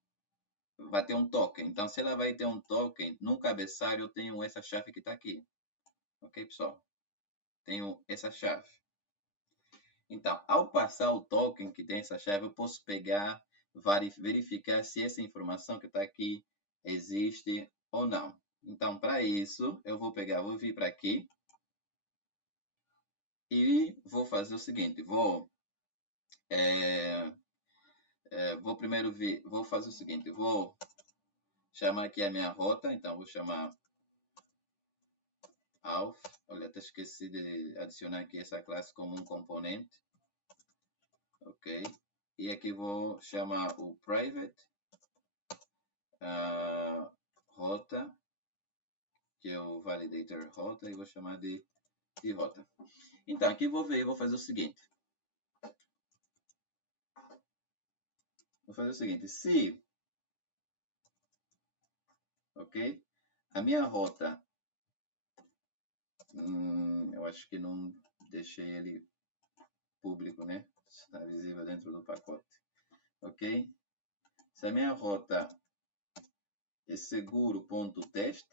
um token. Então, se ela vai ter um token, no cabeçalho eu tenho essa chave que está aqui. Ok, pessoal? Tenho essa chave. Então, ao passar o token que tem essa chave, eu posso pegar, verificar se essa informação que está aqui existe ou não. Então, para isso, eu vou vir para aqui e vou fazer o seguinte, vou primeiro vou fazer o seguinte, vou chamar aqui a minha rota, então vou chamar auth, olha, até esqueci de adicionar aqui essa classe como um componente, ok, e aqui vou chamar o private rota, que é o validator rota, e vou chamar de rota. Então, aqui vou fazer o seguinte, se, ok, a minha rota, eu acho que não deixei ele público, né? Está visível dentro do pacote, ok? Se a minha rota é seguro.test,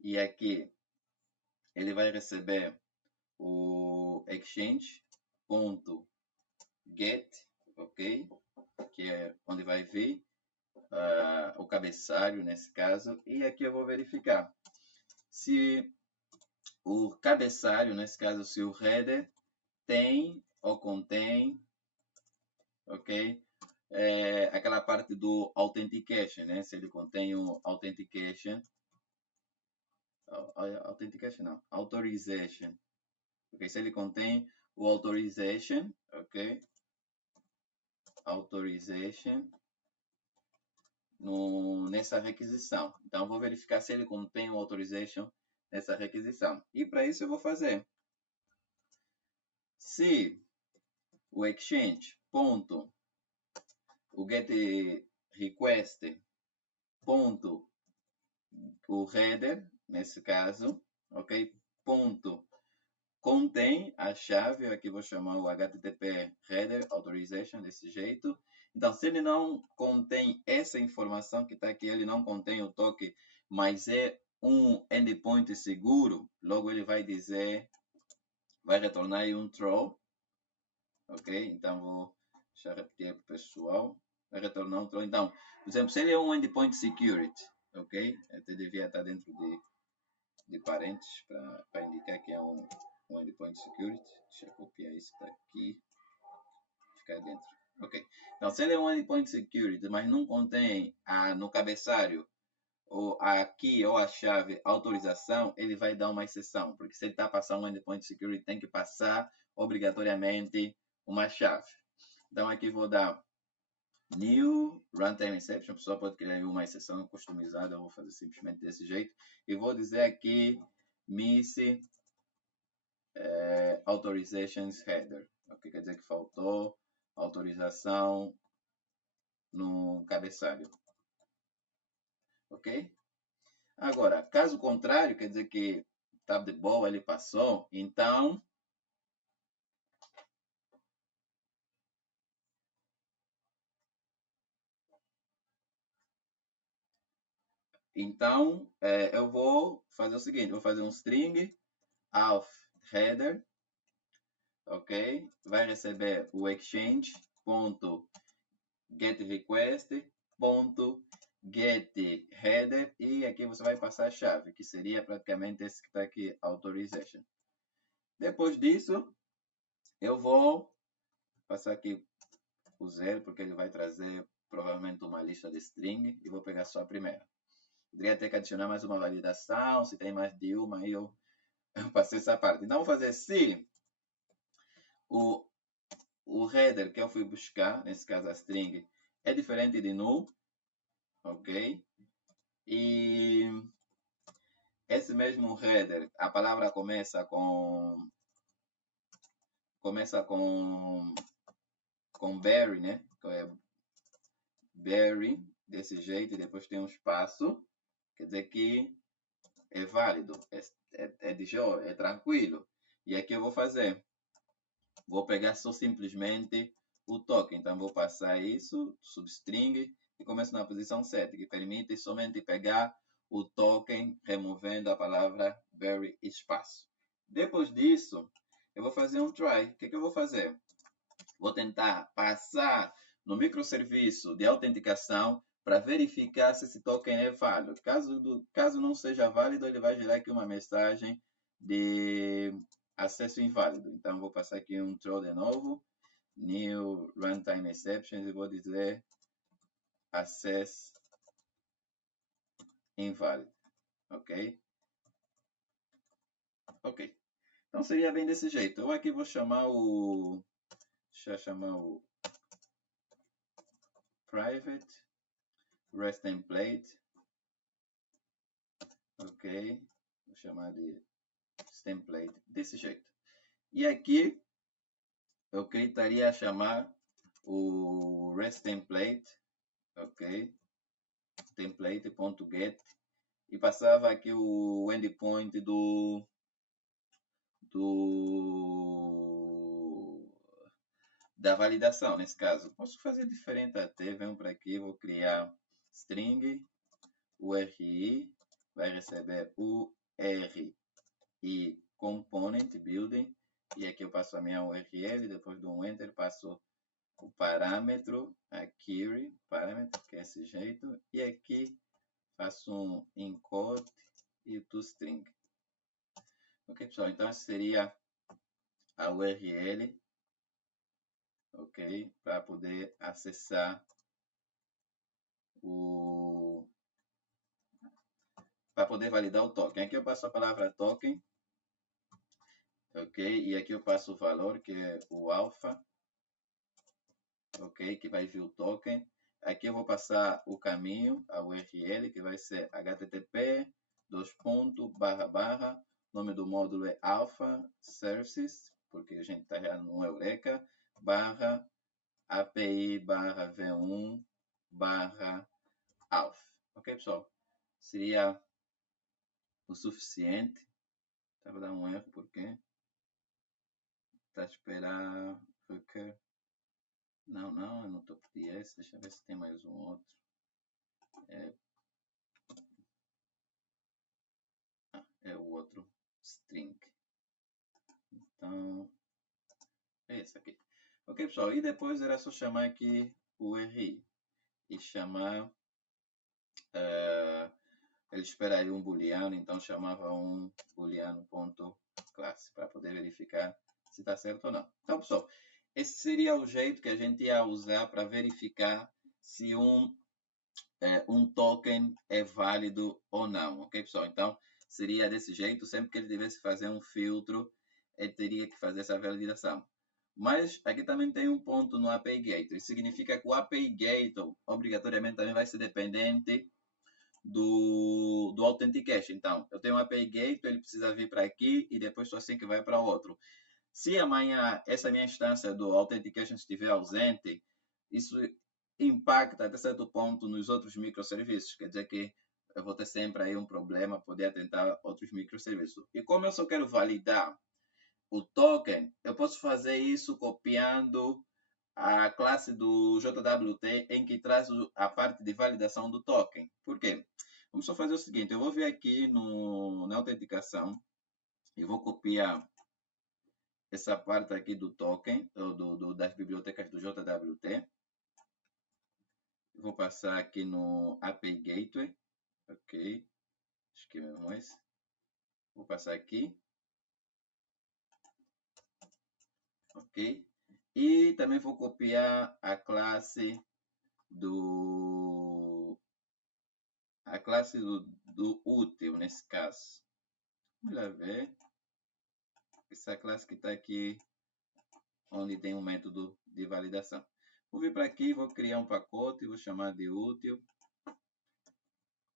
e aqui ele vai receber o exchange.get, ok? Que é onde vai vir o cabeçalho nesse caso, e aqui eu vou verificar se o cabeçalho, nesse caso, se o header tem ou contém, ok? Aquela parte do authentication, né? Se ele contém o authentication não, authorization, ok? Se ele contém o authorization, ok? Authorization nessa requisição. Então, vou verificar se ele contém o authorization nessa requisição. E para isso eu vou fazer, se o exchange ponto o get request ponto o header, nesse caso, ok? Ponto contém a chave, aqui vou chamar o HTTP header authorization desse jeito. Então, se ele não contém essa informação que está aqui, ele não contém o token, mas é um endpoint seguro, logo ele vai dizer, vai retornar aí um throw, ok? Então, vou deixar repetir para o pessoal, vai retornar um throw. Então, por exemplo, se ele é um endpoint security, ok? Até devia estar dentro de parênteses para indicar que é um endpoint security. Deixa eu copiar isso daqui, ficar dentro. Ok. Então, se ele é um endpoint security, mas não contém no cabeçalho ou a key ou a chave autorização, ele vai dar uma exceção, porque se ele está passando um endpoint security, tem que passar obrigatoriamente uma chave. Então, aqui vou dar new runtime exception, a pessoa pode criar uma exceção customizada, eu vou fazer simplesmente desse jeito, e vou dizer aqui miss authorizations header, o que quer dizer que faltou autorização no cabeçalho, ok? Agora, caso contrário, quer dizer que tá de boa, ele passou, então eu vou fazer o seguinte, vou fazer um string auth header, ok? Vai receber o exchange.getRequest.getHeader e aqui você vai passar a chave, que seria praticamente esse que está aqui, authorization. Depois disso, eu vou passar aqui o 0, porque ele vai trazer provavelmente uma lista de string e vou pegar só a primeira. Poderia ter que adicionar mais uma validação, se tem mais de uma, aí eu passei essa parte. Então, vou fazer se o header que eu fui buscar, nesse caso a string, é diferente de null, ok? E esse mesmo header, a palavra começa com berry, né? Berry, desse jeito, e depois tem um espaço, quer dizer que é válido, é de jogo, é tranquilo. E aqui eu vou pegar só simplesmente o token, então vou passar isso, substring, e começo na posição 7, que permite somente pegar o token, removendo a palavra very espaço. Depois disso, eu vou fazer um try. O que eu vou fazer? Vou tentar passar no microserviço de autenticação para verificar se esse token é válido. Caso não seja válido, ele vai gerar aqui uma mensagem de acesso inválido. Então, vou passar aqui um throw de novo, new runtime exceptions, e vou dizer access inválido, ok? Ok. Então, seria bem desse jeito. Eu aqui vou chamar deixa eu chamar o private REST template, ok? Vou chamar de template desse jeito. E aqui eu tentaria chamar o REST template, ok? Template.get e passava aqui o endpoint do da validação, nesse caso. Posso fazer diferente até, venho para aqui, vou criar string, URI, vai receber URI component building, e aqui eu passo a minha URL, depois de um enter passo o parâmetro, a query, parâmetro, que é esse jeito, e aqui faço um encode e toString. Ok, pessoal, então essa seria a URL, ok, para poder acessar para poder validar o token. Aqui eu passo a palavra token, ok, e aqui eu passo o valor, que é o alpha, ok, que vai vir o token. Aqui eu vou passar o caminho, a URL, que vai ser http nome do módulo é alpha services, porque a gente está no Eureka, API v1 alpha. Ok, pessoal? Seria o suficiente. Estava a dar um erro, porque está a esperar. Porque... Não, eu não estou pedindo esse. Deixa eu ver se tem mais um outro. É o outro string. Então, é esse aqui. Ok, pessoal. E depois era só chamar aqui o URI. E chamar... ele espera aí um booleano, então chamava um booleano.class para poder verificar se está certo ou não. Então, pessoal, esse seria o jeito que a gente ia usar para verificar se um token é válido ou não, ok, pessoal? Então, seria desse jeito, sempre que ele tivesse fazer um filtro, ele teria que fazer essa validação. Mas aqui também tem um ponto no API Gateway. Isso significa que o API Gateway, obrigatoriamente, também vai ser dependente do Authentication. Então, eu tenho um API Gateway, ele precisa vir para aqui e depois só assim que vai para outro. Se amanhã essa minha instância do Authentication estiver ausente, isso impacta até certo ponto nos outros microserviços. Quer dizer que eu vou ter sempre aí um problema poder atentar outros microserviços. E como eu só quero validar o token, eu posso fazer isso copiando a classe do JWT em que traz a parte de validação do token. Por quê? Vamos só fazer o seguinte, eu vou vir aqui na autenticação e vou copiar essa parte aqui do token, das bibliotecas do JWT. Vou passar aqui no API Gateway, ok, acho que é mesmo esse. Vou passar aqui, ok, e também vou copiar a classe do útil, nesse caso. Vamos lá ver. Essa classe que está aqui, onde tem um método de validação. Vou vir para aqui, vou criar um pacote, vou chamar de útil.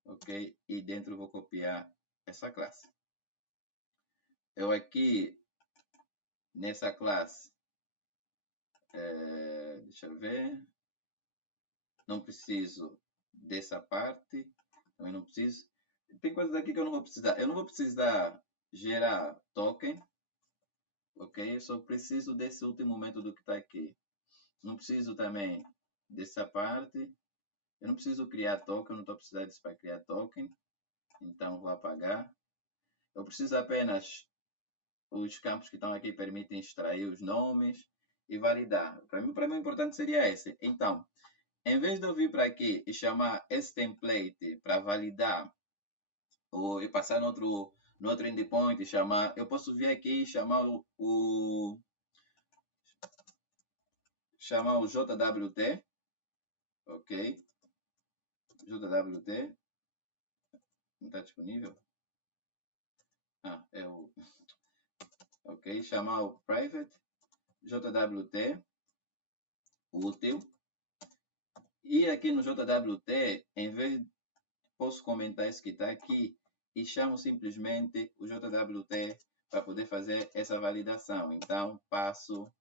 Ok? E dentro vou copiar essa classe. Eu aqui, nessa classe, deixa eu ver. Não preciso dessa parte. Também não preciso. Tem coisas aqui que eu não vou precisar. Eu não vou precisar gerar token. Ok? Eu só preciso desse último método que está aqui. Não preciso também dessa parte. Eu não preciso criar token. Eu não estou precisando disso para criar token. Então, vou apagar. Eu preciso apenas os campos que estão aqui permitem extrair os nomes e validar. Para mim, o importante seria esse. Então, em vez de eu vir para aqui e chamar esse template para validar ou passar no outro endpoint e chamar, eu posso vir aqui e chamar chamar o JWT, ok? JWT não está disponível? É o ok, chamar o private JWT útil. E aqui no JWT, em vez posso comentar isso que está aqui e chamo simplesmente o JWT para poder fazer essa validação. Então, passo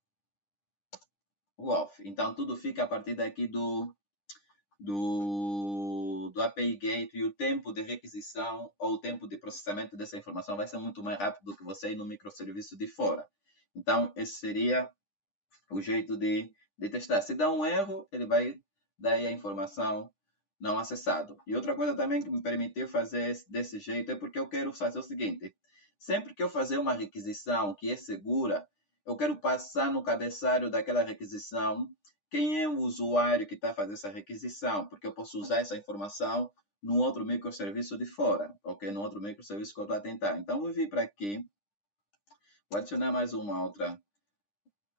o off. Então, tudo fica a partir daqui do API Gate e o tempo de requisição ou o tempo de processamento dessa informação vai ser muito mais rápido do que você ir no microserviço de fora. Então, esse seria o jeito de testar. Se dá um erro, ele vai dar aí a informação não acessado. E outra coisa também que me permitiu fazer desse jeito é porque eu quero fazer o seguinte: sempre que eu fazer uma requisição que é segura, eu quero passar no cabeçalho daquela requisição quem é o usuário que está fazendo essa requisição, porque eu posso usar essa informação no outro microserviço de fora, ok? No outro microserviço que eu estou a tentar. Então, vou vir para aqui, vou adicionar mais uma outra,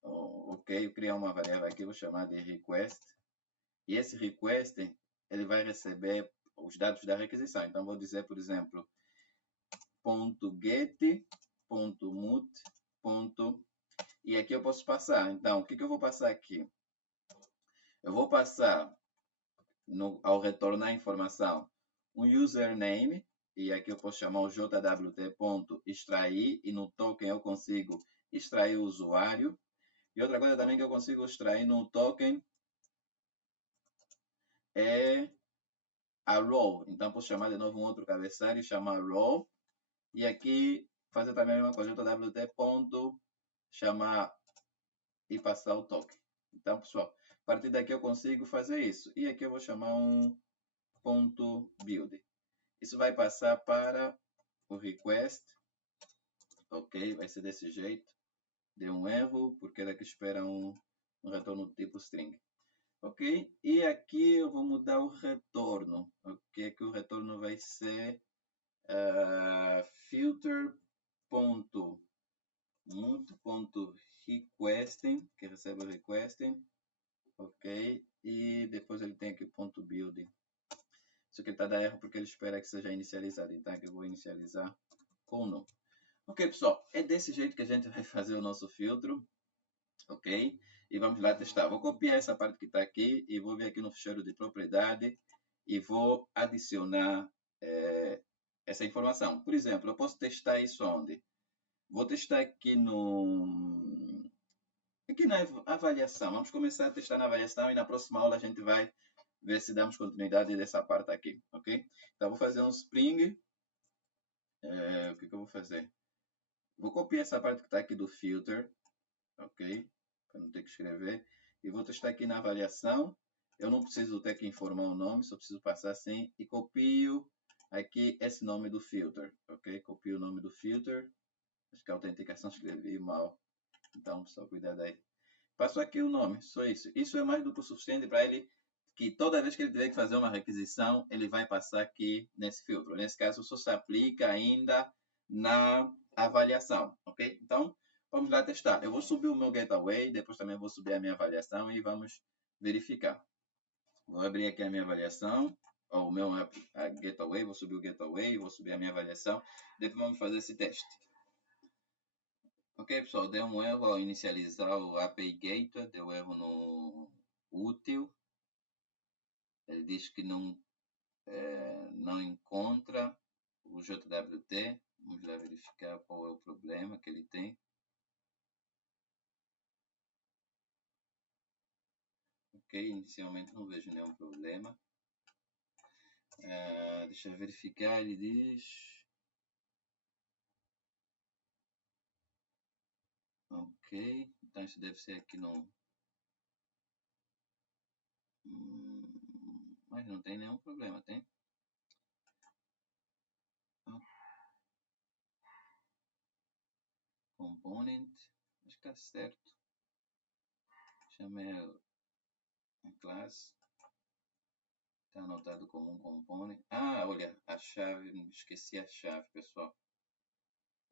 ok? Eu criar uma variável aqui, vou chamar de request. E esse request, ele vai receber os dados da requisição. Então, vou dizer, por exemplo, .get, .mut, e aqui eu posso passar. Então, o que eu vou passar aqui? Eu vou passar, ao retornar a informação, um username, e aqui eu posso chamar o jwt.extrair, e no token eu consigo extrair o usuário. E outra coisa também que eu consigo extrair no token é a row. Então, posso chamar de novo um outro cabeçalho e chamar row. E aqui fazer também a mesma coisa, jwt. Chamar e passar o token. Então, pessoal, a partir daqui eu consigo fazer isso. E aqui eu vou chamar um .build. Isso vai passar para o request. Ok, vai ser desse jeito. Deu um erro, porque daqui espera um retorno do tipo string. Ok, e aqui eu vou mudar o retorno. Ok, que o retorno vai ser filter.mut.requesting, que recebe o requesting, ok, e depois ele tem aqui .build. Isso aqui está a dar erro porque ele espera que seja inicializado, então aqui eu vou inicializar com não. Ok, pessoal, é desse jeito que a gente vai fazer o nosso filtro, ok? E vamos lá testar. Vou copiar essa parte que está aqui e vou vir aqui no ficheiro de propriedade e vou adicionar essa informação. Por exemplo, eu posso testar isso onde? Vou testar aqui aqui na avaliação. Vamos começar a testar na avaliação e na próxima aula a gente vai ver se damos continuidade dessa parte aqui, ok? Então, vou fazer um Spring. O que eu vou fazer? Vou copiar essa parte que está aqui do filter, ok? Para não ter que escrever. E vou testar aqui na avaliação. Eu não preciso ter que informar o nome, só preciso passar assim. E copio aqui esse nome do filter, ok? Copio o nome do filter. Acho que a autenticação escrevi mal. Então, só cuidado aí. Passo aqui o nome, só isso. Isso é mais do que o suficiente para ele, que toda vez que ele tiver que fazer uma requisição, ele vai passar aqui nesse filtro. Nesse caso, só se aplica ainda na avaliação, ok? Então, vamos lá testar. Eu vou subir o meu gateway, depois também vou subir a minha avaliação e vamos verificar. Vou abrir aqui a minha avaliação, ou o meu gateway, vou subir o gateway, vou subir a minha avaliação, depois vamos fazer esse teste. Ok, pessoal, deu um erro ao inicializar o API Gateway, deu erro no útil. Ele diz que não encontra o JWT. Vamos lá verificar qual é o problema que ele tem. Ok, inicialmente não vejo nenhum problema. Deixa eu verificar, ele diz... Ok, então isso deve ser aqui no... Mas não tem nenhum problema, tem? Component, acho que está certo. Chamei a classe. Está anotado como um component. Ah, olha, a chave, esqueci a chave, pessoal.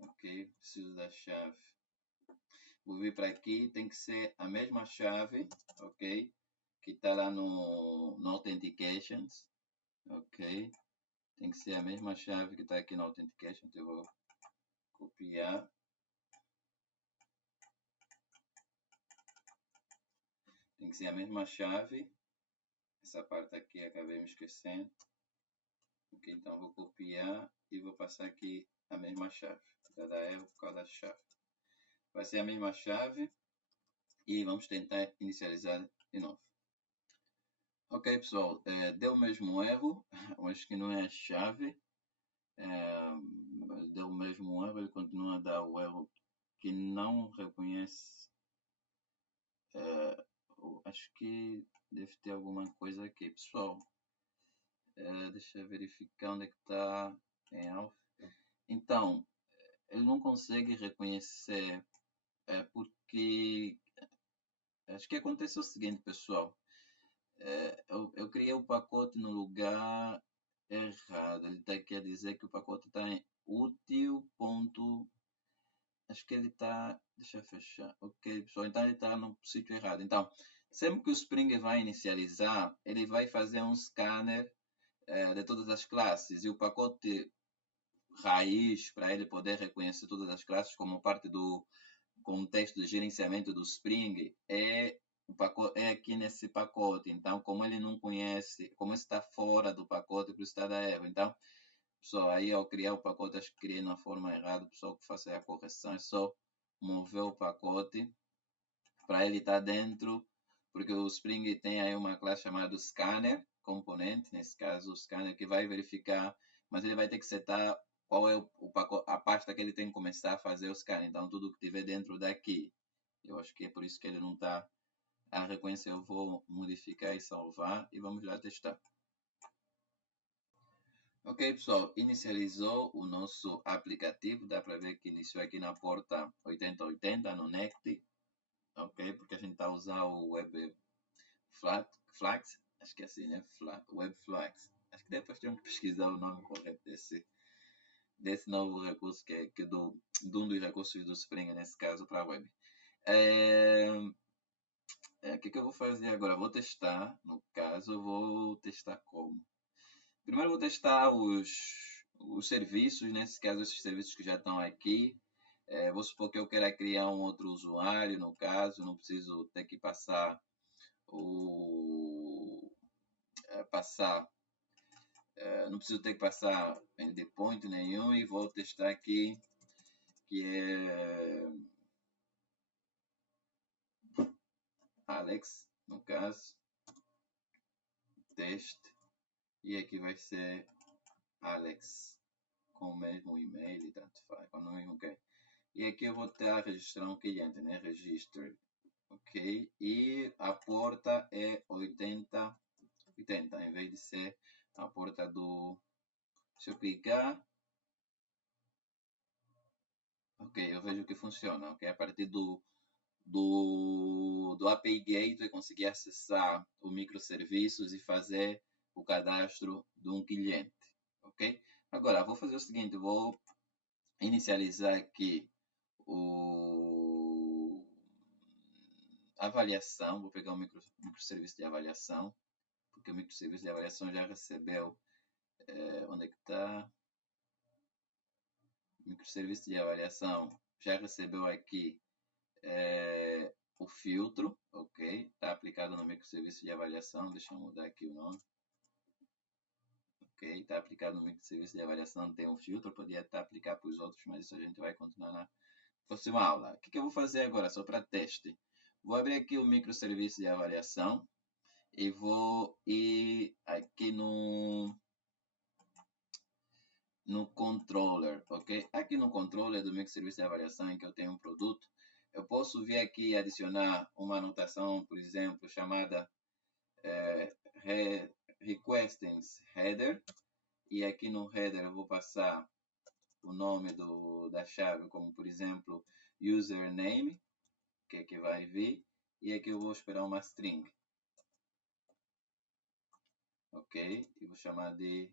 Ok, preciso da chave. Vou vir para aqui, tem que ser a mesma chave, ok? Que está lá no Authentications, ok? Tem que ser a mesma chave que está aqui no Authentication, então eu vou copiar. Tem que ser a mesma chave. Essa parte aqui acabei me esquecendo. Ok, então vou copiar e vou passar aqui a mesma chave. Vai dar erro por causa da chave. Vai ser a mesma chave e vamos tentar inicializar de novo. Ok, pessoal, deu o mesmo erro, acho que não é a chave. Deu o mesmo erro, ele continua a dar o erro que não reconhece Acho que deve ter alguma coisa aqui, pessoal. Deixa eu verificar onde é que está em alfa. Então, ele não consegue reconhecer, porque acho que acontece o seguinte, pessoal. Eu criei o pacote no lugar errado. Ele está aqui a dizer que o pacote está em útil. Acho que ele está. Deixa eu fechar. Ok, pessoal. Então ele está no sítio errado. Então, sempre que o Spring vai inicializar, ele vai fazer um scanner de todas as classes. E o pacote raiz, para ele poder reconhecer todas as classes como parte do contexto de gerenciamento do Spring, é aqui nesse pacote. Então, como ele não conhece, como está fora do pacote, por isso está da erro. Então, pessoal, aí ao criar o pacote, acho que criei na forma errada, pessoal que faça a correção, é só mover o pacote para ele estar dentro, porque o Spring tem aí uma classe chamada Scanner, componente, nesse caso o Scanner, que vai verificar, mas ele vai ter que setar qual é o pacote, a pasta que ele tem que começar a fazer o scanner. Então, tudo que tiver dentro daqui, eu acho que é por isso que ele não está a reconhecer. Eu vou modificar e salvar e vamos lá testar. Ok, pessoal, inicializou o nosso aplicativo. Dá para ver que iniciou aqui na porta 8080 no Next. Ok, porque a gente está a usar o Web Flags, acho que é assim, né? Web Flags. Acho que depois temos que pesquisar o nome correto desse novo recurso que de um dos recursos do Spring, nesse caso, para a web. O que eu vou fazer agora? Vou testar, no caso, eu vou testar como? Primeiro vou testar os serviços, nesse caso, esses serviços que já estão aqui. Vou supor que eu queira criar um outro usuário, no caso, não preciso ter que passar não preciso ter que passar endpoint nenhum e vou testar aqui, que é Alex, no caso, teste, e aqui vai ser Alex, com o mesmo e-mail e tanto faz, com o mesmo que. E aqui eu vou estar a registrar um cliente, né? Register, ok? E a porta é 8080, em vez de ser a porta do. Se eu clicar, ok, eu vejo que funciona, ok? A partir do API Gateway conseguir acessar o microserviços e fazer o cadastro de um cliente, ok? Agora, vou fazer o seguinte, vou inicializar aqui a avaliação, vou pegar o microserviço de avaliação, porque o microserviço de avaliação já recebeu, onde é que está? O microserviço de avaliação já recebeu aqui o filtro, ok? Está aplicado no microserviço de avaliação, deixa eu mudar aqui o nome. Ok, está aplicado no microserviço de avaliação, tem um filtro, poderia estar aplicado para os outros, mas isso a gente vai continuar na próxima aula. O que eu vou fazer agora, só para teste? Vou abrir aqui o microserviço de avaliação e vou ir aqui no controller, ok? Aqui no controller do microserviço de avaliação em que eu tenho um produto, eu posso vir aqui e adicionar uma anotação, por exemplo, chamada requestings header, e aqui no header eu vou passar o nome da chave, como por exemplo username, que é que vai vir, e aqui eu vou esperar uma string, ok? E vou chamar de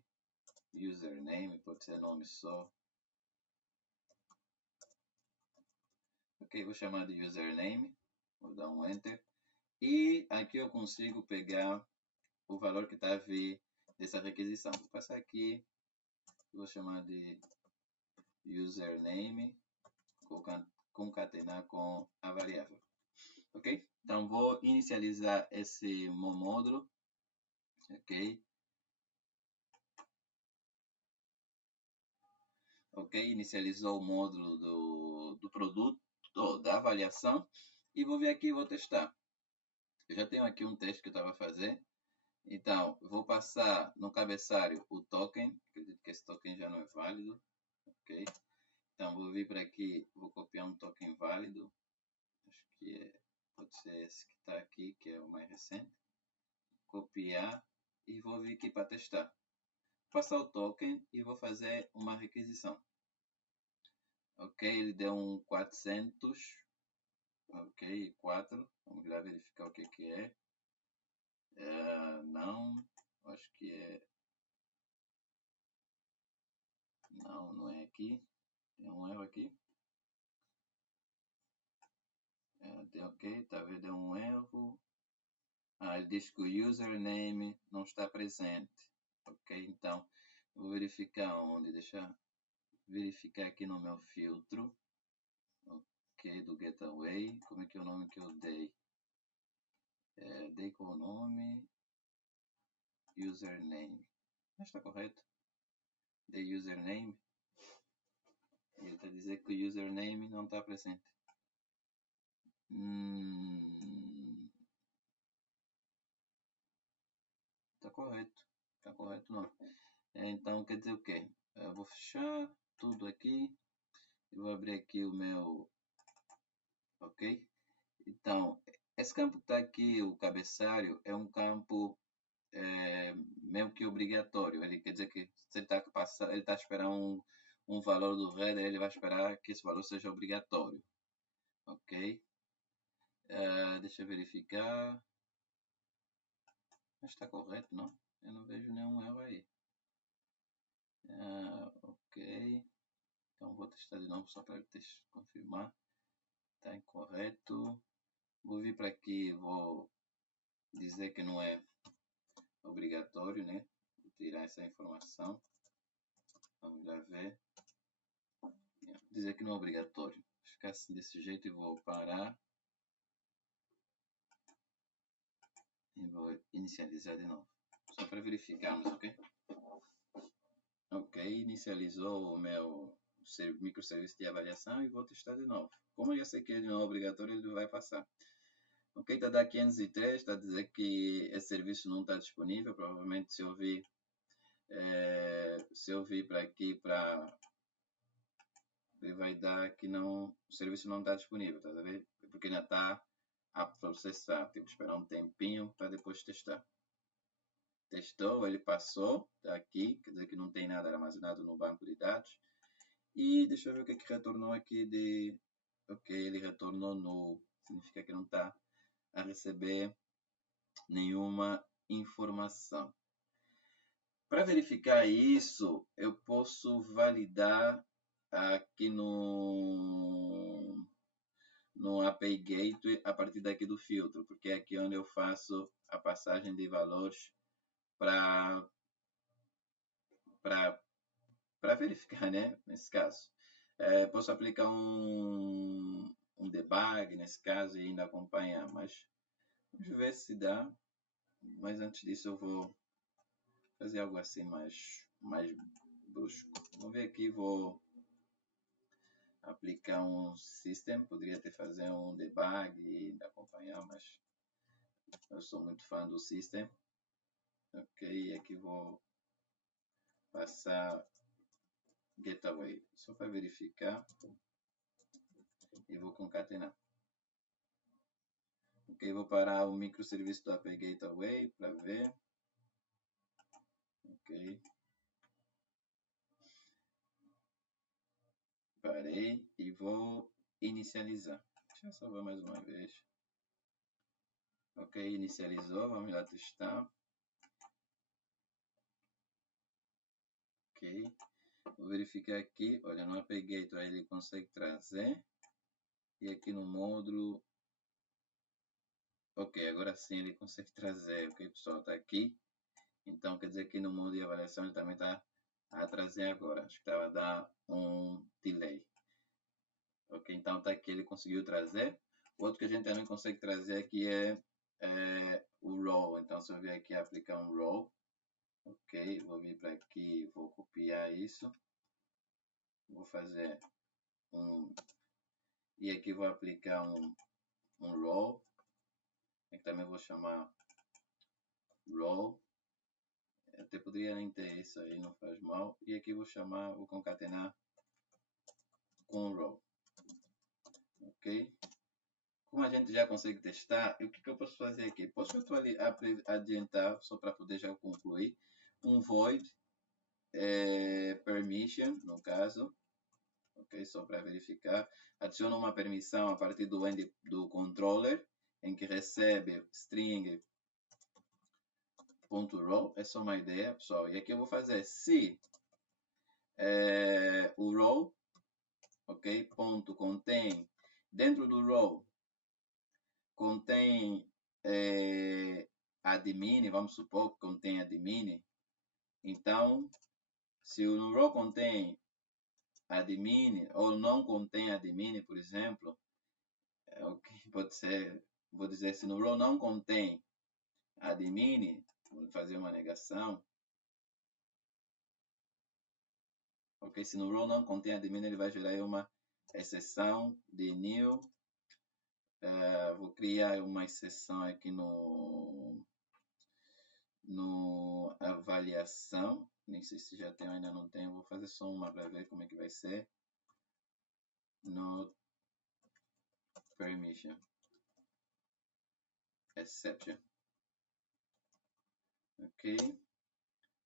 username, pode ser nome só, ok? Vou chamar de username, vou dar um enter, e aqui eu consigo pegar o valor que está a vir dessa requisição. Vou passar aqui, vou chamar de username, concatenar com a variável, ok? Então vou inicializar esse módulo, ok? Ok, inicializou o módulo do produto, da avaliação, e vou vir aqui e vou testar. Eu já tenho aqui um teste que eu estava a fazer, então vou passar no cabeçalho o token, acredito que esse token já não é válido, ok? Então vou vir para aqui, vou copiar um token válido, acho que é pode ser esse que está aqui, que é o mais recente. Copiar e vou vir aqui para testar. Passar o token e vou fazer uma requisição. Ok, ele deu um 400. Ok, 4. Vamos lá verificar o que é. Não, acho que é. Não, não é aqui. Tem um erro aqui. Ok, talvez deu um erro. Ele diz que o username não está presente. Ok, então vou verificar onde. Deixa eu verificar aqui no meu filtro. Ok, do Getaway. Como é que é o nome que eu dei? Dei com o nome username. Está correto? Dei username. E ele está dizendo que o username não está presente. Está correto. Está correto não. Então quer dizer o quê? Eu vou fechar tudo aqui. Eu vou abrir aqui o meu. Ok? Então, esse campo que está aqui, o cabeçalho, é um campo mesmo que obrigatório. Ele quer dizer que se ele está esperando um valor do header, ele vai esperar que esse valor seja obrigatório. Ok? Deixa eu verificar. Mas está correto, não? Eu não vejo nenhum erro aí. Ok. Então vou testar de novo só para confirmar. Está incorreto. Vou vir para aqui, vou dizer que não é obrigatório, né? Vou tirar essa informação. Vamos lá ver. Dizer que não é obrigatório. Vou ficar assim desse jeito e vou parar. E vou inicializar de novo. Só para verificarmos, ok? Ok, inicializou o meu microserviço de avaliação e vou testar de novo. Como eu já sei que ele não é obrigatório, ele vai passar. Ok, está a dar 503, está a dizer que esse serviço não está disponível. Provavelmente se eu vir para aqui, ele vai dar que não, o serviço não está disponível, tá a ver? Porque ainda está a processar. Tenho que esperar um tempinho para depois testar. Testou, ele passou, está aqui, quer dizer que não tem nada armazenado no banco de dados. E deixa eu ver o que é que retornou aqui de. Ok, ele retornou null, significa que não está a receber nenhuma informação. Para verificar isso, eu posso validar aqui no API Gateway a partir daqui do filtro, porque é aqui onde eu faço a passagem de valores para verificar, né? Nesse caso. Posso aplicar um debug nesse caso e ainda acompanhar, mas vamos ver se dá. Mas antes disso eu vou fazer algo assim mais brusco. Vamos ver aqui, vou aplicar um system, poderia ter fazer um debug e ainda acompanhar, mas eu sou muito fã do system. Ok, aqui vou passar getaway, só para verificar e vou concatenar. Ok, vou parar o microserviço do API Gateway para ver. Ok. Parei e vou inicializar. Deixa eu salvar mais uma vez. Ok, inicializou. Vamos lá testar. Ok. Vou verificar aqui. Olha, no API Gateway ele consegue trazer. E aqui no módulo. Ok, agora sim ele consegue trazer. Ok, pessoal, está aqui. Então, quer dizer que no módulo de avaliação ele também está a trazer agora. Acho que estava a dar um delay. Ok, então está aqui, ele conseguiu trazer. O outro que a gente também consegue trazer aqui é o row. Então, se eu vier aqui aplicar um row, ok, vou vir para aqui, vou copiar isso, vou fazer e aqui vou aplicar um row, aqui também vou chamar row, até poderia nem ter isso aí, não faz mal, e aqui vou concatenar com row, ok, como a gente já consegue testar, o que eu posso fazer aqui? Posso adiantar, só para poder já concluir, um void permission, no caso, ok? Só para verificar. Adiciono uma permissão a partir do controller, em que recebe string.row, é só uma ideia, pessoal. E aqui eu vou fazer se o row, ok? Ponto contém, dentro do row, contém admin, vamos supor que contém admin. Então, se o row contém admin ou não contém admin, por exemplo, okay, pode ser, vou dizer, se no row não contém admin, vou fazer uma negação. Ok, se no row não contém admin, ele vai gerar uma exceção de new. Vou criar uma exceção aqui no avaliação. Nem sei se já tem ou ainda não tem. Vou fazer só uma para ver como é que vai ser. No permission exception. Ok.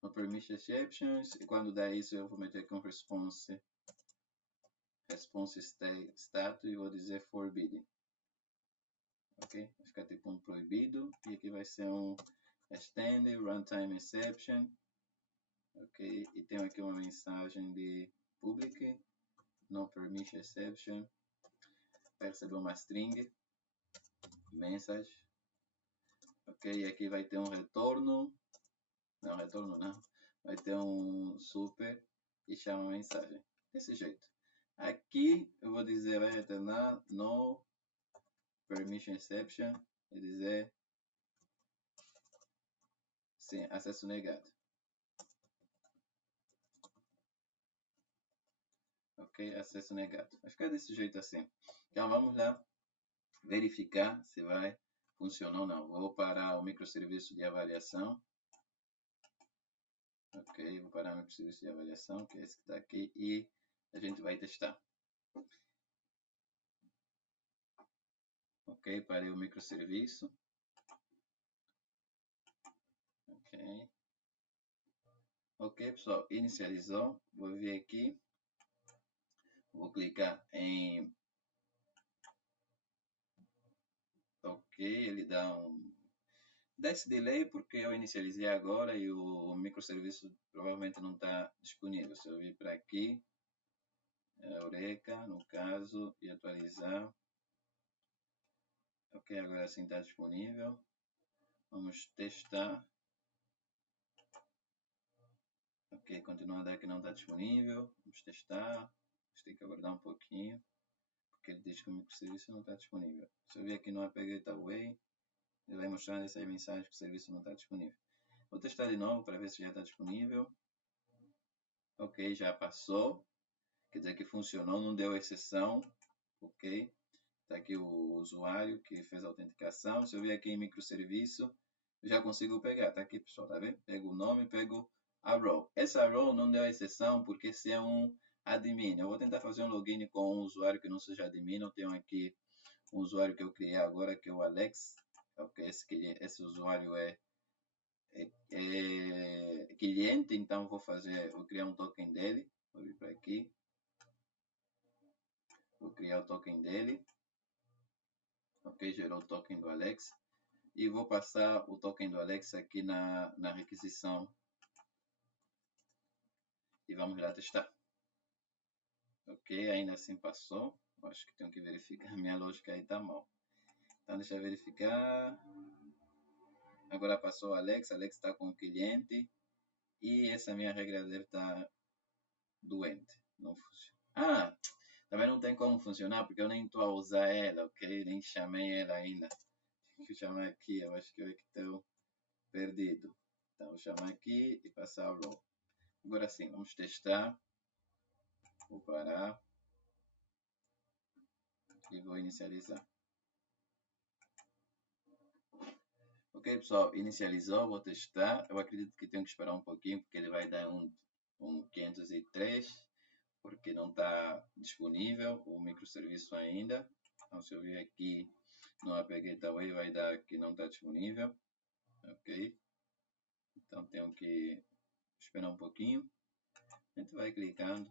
No permission exceptions. E quando dá isso, eu vou meter aqui um response status e vou dizer forbidden. Ok? Vai ficar tipo um proibido. E aqui vai ser um extended runtime exception. Ok? E tenho aqui uma mensagem de public no permission exception. Vai receber uma string message. Ok? E aqui vai ter um retorno. Não, retorno não. Vai ter um super e chama a mensagem. Desse jeito. Aqui eu vou dizer, vai retornar no permission exception e dizer sim, acesso negado. Ok, acesso negado. Vai ficar desse jeito assim. Então vamos lá verificar se vai funcionar ou não. Vou parar o microserviço de avaliação. Ok, vou parar o microserviço de avaliação, que é esse que está aqui, e a gente vai testar. Ok, parei o microserviço. Ok. Ok, pessoal, inicializou. Vou vir aqui. Vou clicar em ok, ele dá esse delay porque eu inicializei agora e o microserviço provavelmente não está disponível. Se eu vir para aqui, Eureka, no caso, e atualizar. Ok, agora sim está disponível. Vamos testar. Ok, continua a dar que não está disponível. Vamos testar. Vamos ter que aguardar um pouquinho. Porque ele diz que o microserviço não está disponível. Se eu vir aqui no API Gateway, ele vai mostrar essa mensagem que o serviço não está disponível. Vou testar de novo para ver se já está disponível. Ok, já passou. Quer dizer que funcionou, não deu exceção. Ok. Está aqui o usuário que fez a autenticação. Se eu vir aqui em microserviço, já consigo pegar. Está aqui, pessoal, tá vendo? Pego o nome, pego a row. Essa row não deu exceção porque esse é um admin. Eu vou tentar fazer um login com um usuário que não seja admin. Eu tenho aqui um usuário que eu criei agora, que é o Alex. Okay, esse usuário é cliente, então vou criar um token dele. Vou vir para aqui. Vou criar o token dele. Ok, gerou o token do Alex. E vou passar o token do Alex aqui na requisição. E vamos lá testar. Ok, ainda assim passou. Acho que tenho que verificar. Minha lógica aí tá mal. Então deixa eu verificar. Agora passou o Alex. Alex está com o cliente. E essa minha regra deve estar doente. Não funciona. Ah, também não tem como funcionar porque eu nem estou a usar ela, ok? Nem chamei ela ainda. Deixa eu chamar aqui. Eu acho que eu estou perdido. Então vou chamar aqui e passar o row. Agora sim, vamos testar. Vou parar. E vou inicializar. Ok, pessoal, inicializou, vou testar. Eu acredito que tenho que esperar um pouquinho, porque ele vai dar um 503, porque não está disponível o microserviço ainda. Então, se eu vir aqui no API Gateway vai dar que não está disponível, ok? Então tenho que esperar um pouquinho, a gente vai clicando.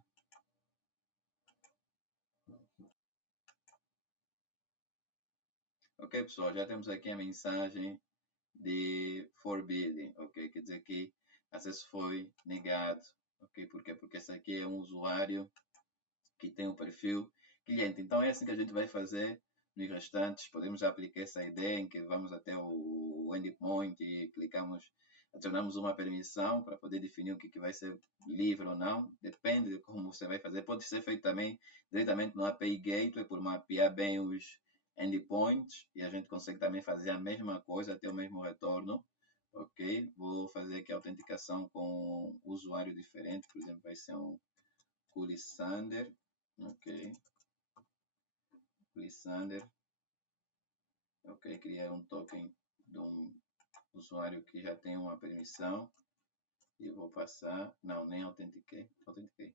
Ok, pessoal, já temos aqui a mensagem de forbidden, ok? Quer dizer que acesso foi negado, ok? Por quê? Porque esse aqui é um usuário que tem o perfil cliente. Então é assim que a gente vai fazer nos restantes. Podemos aplicar essa ideia em que vamos até o endpoint e clicamos, adicionamos uma permissão para poder definir o que vai ser livre ou não. Depende de como você vai fazer. Pode ser feito também diretamente no API Gateway por mapear bem os endpoints e a gente consegue também fazer a mesma coisa, ter o mesmo retorno. Ok, vou fazer aqui a autenticação com um usuário diferente, por exemplo, vai ser um Kulisander, ok, Kulisander, ok, criar um token de um usuário que já tem uma permissão e vou passar, não, nem autentiquei, ok,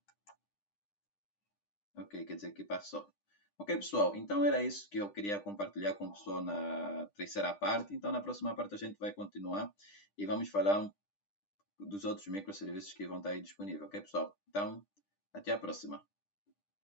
quer dizer que passou. Ok, pessoal, então era isso que eu queria compartilhar com o pessoal na terceira parte. Então, na próxima parte, a gente vai continuar e vamos falar dos outros microserviços que vão estar aí disponíveis, ok, pessoal? Então, até a próxima.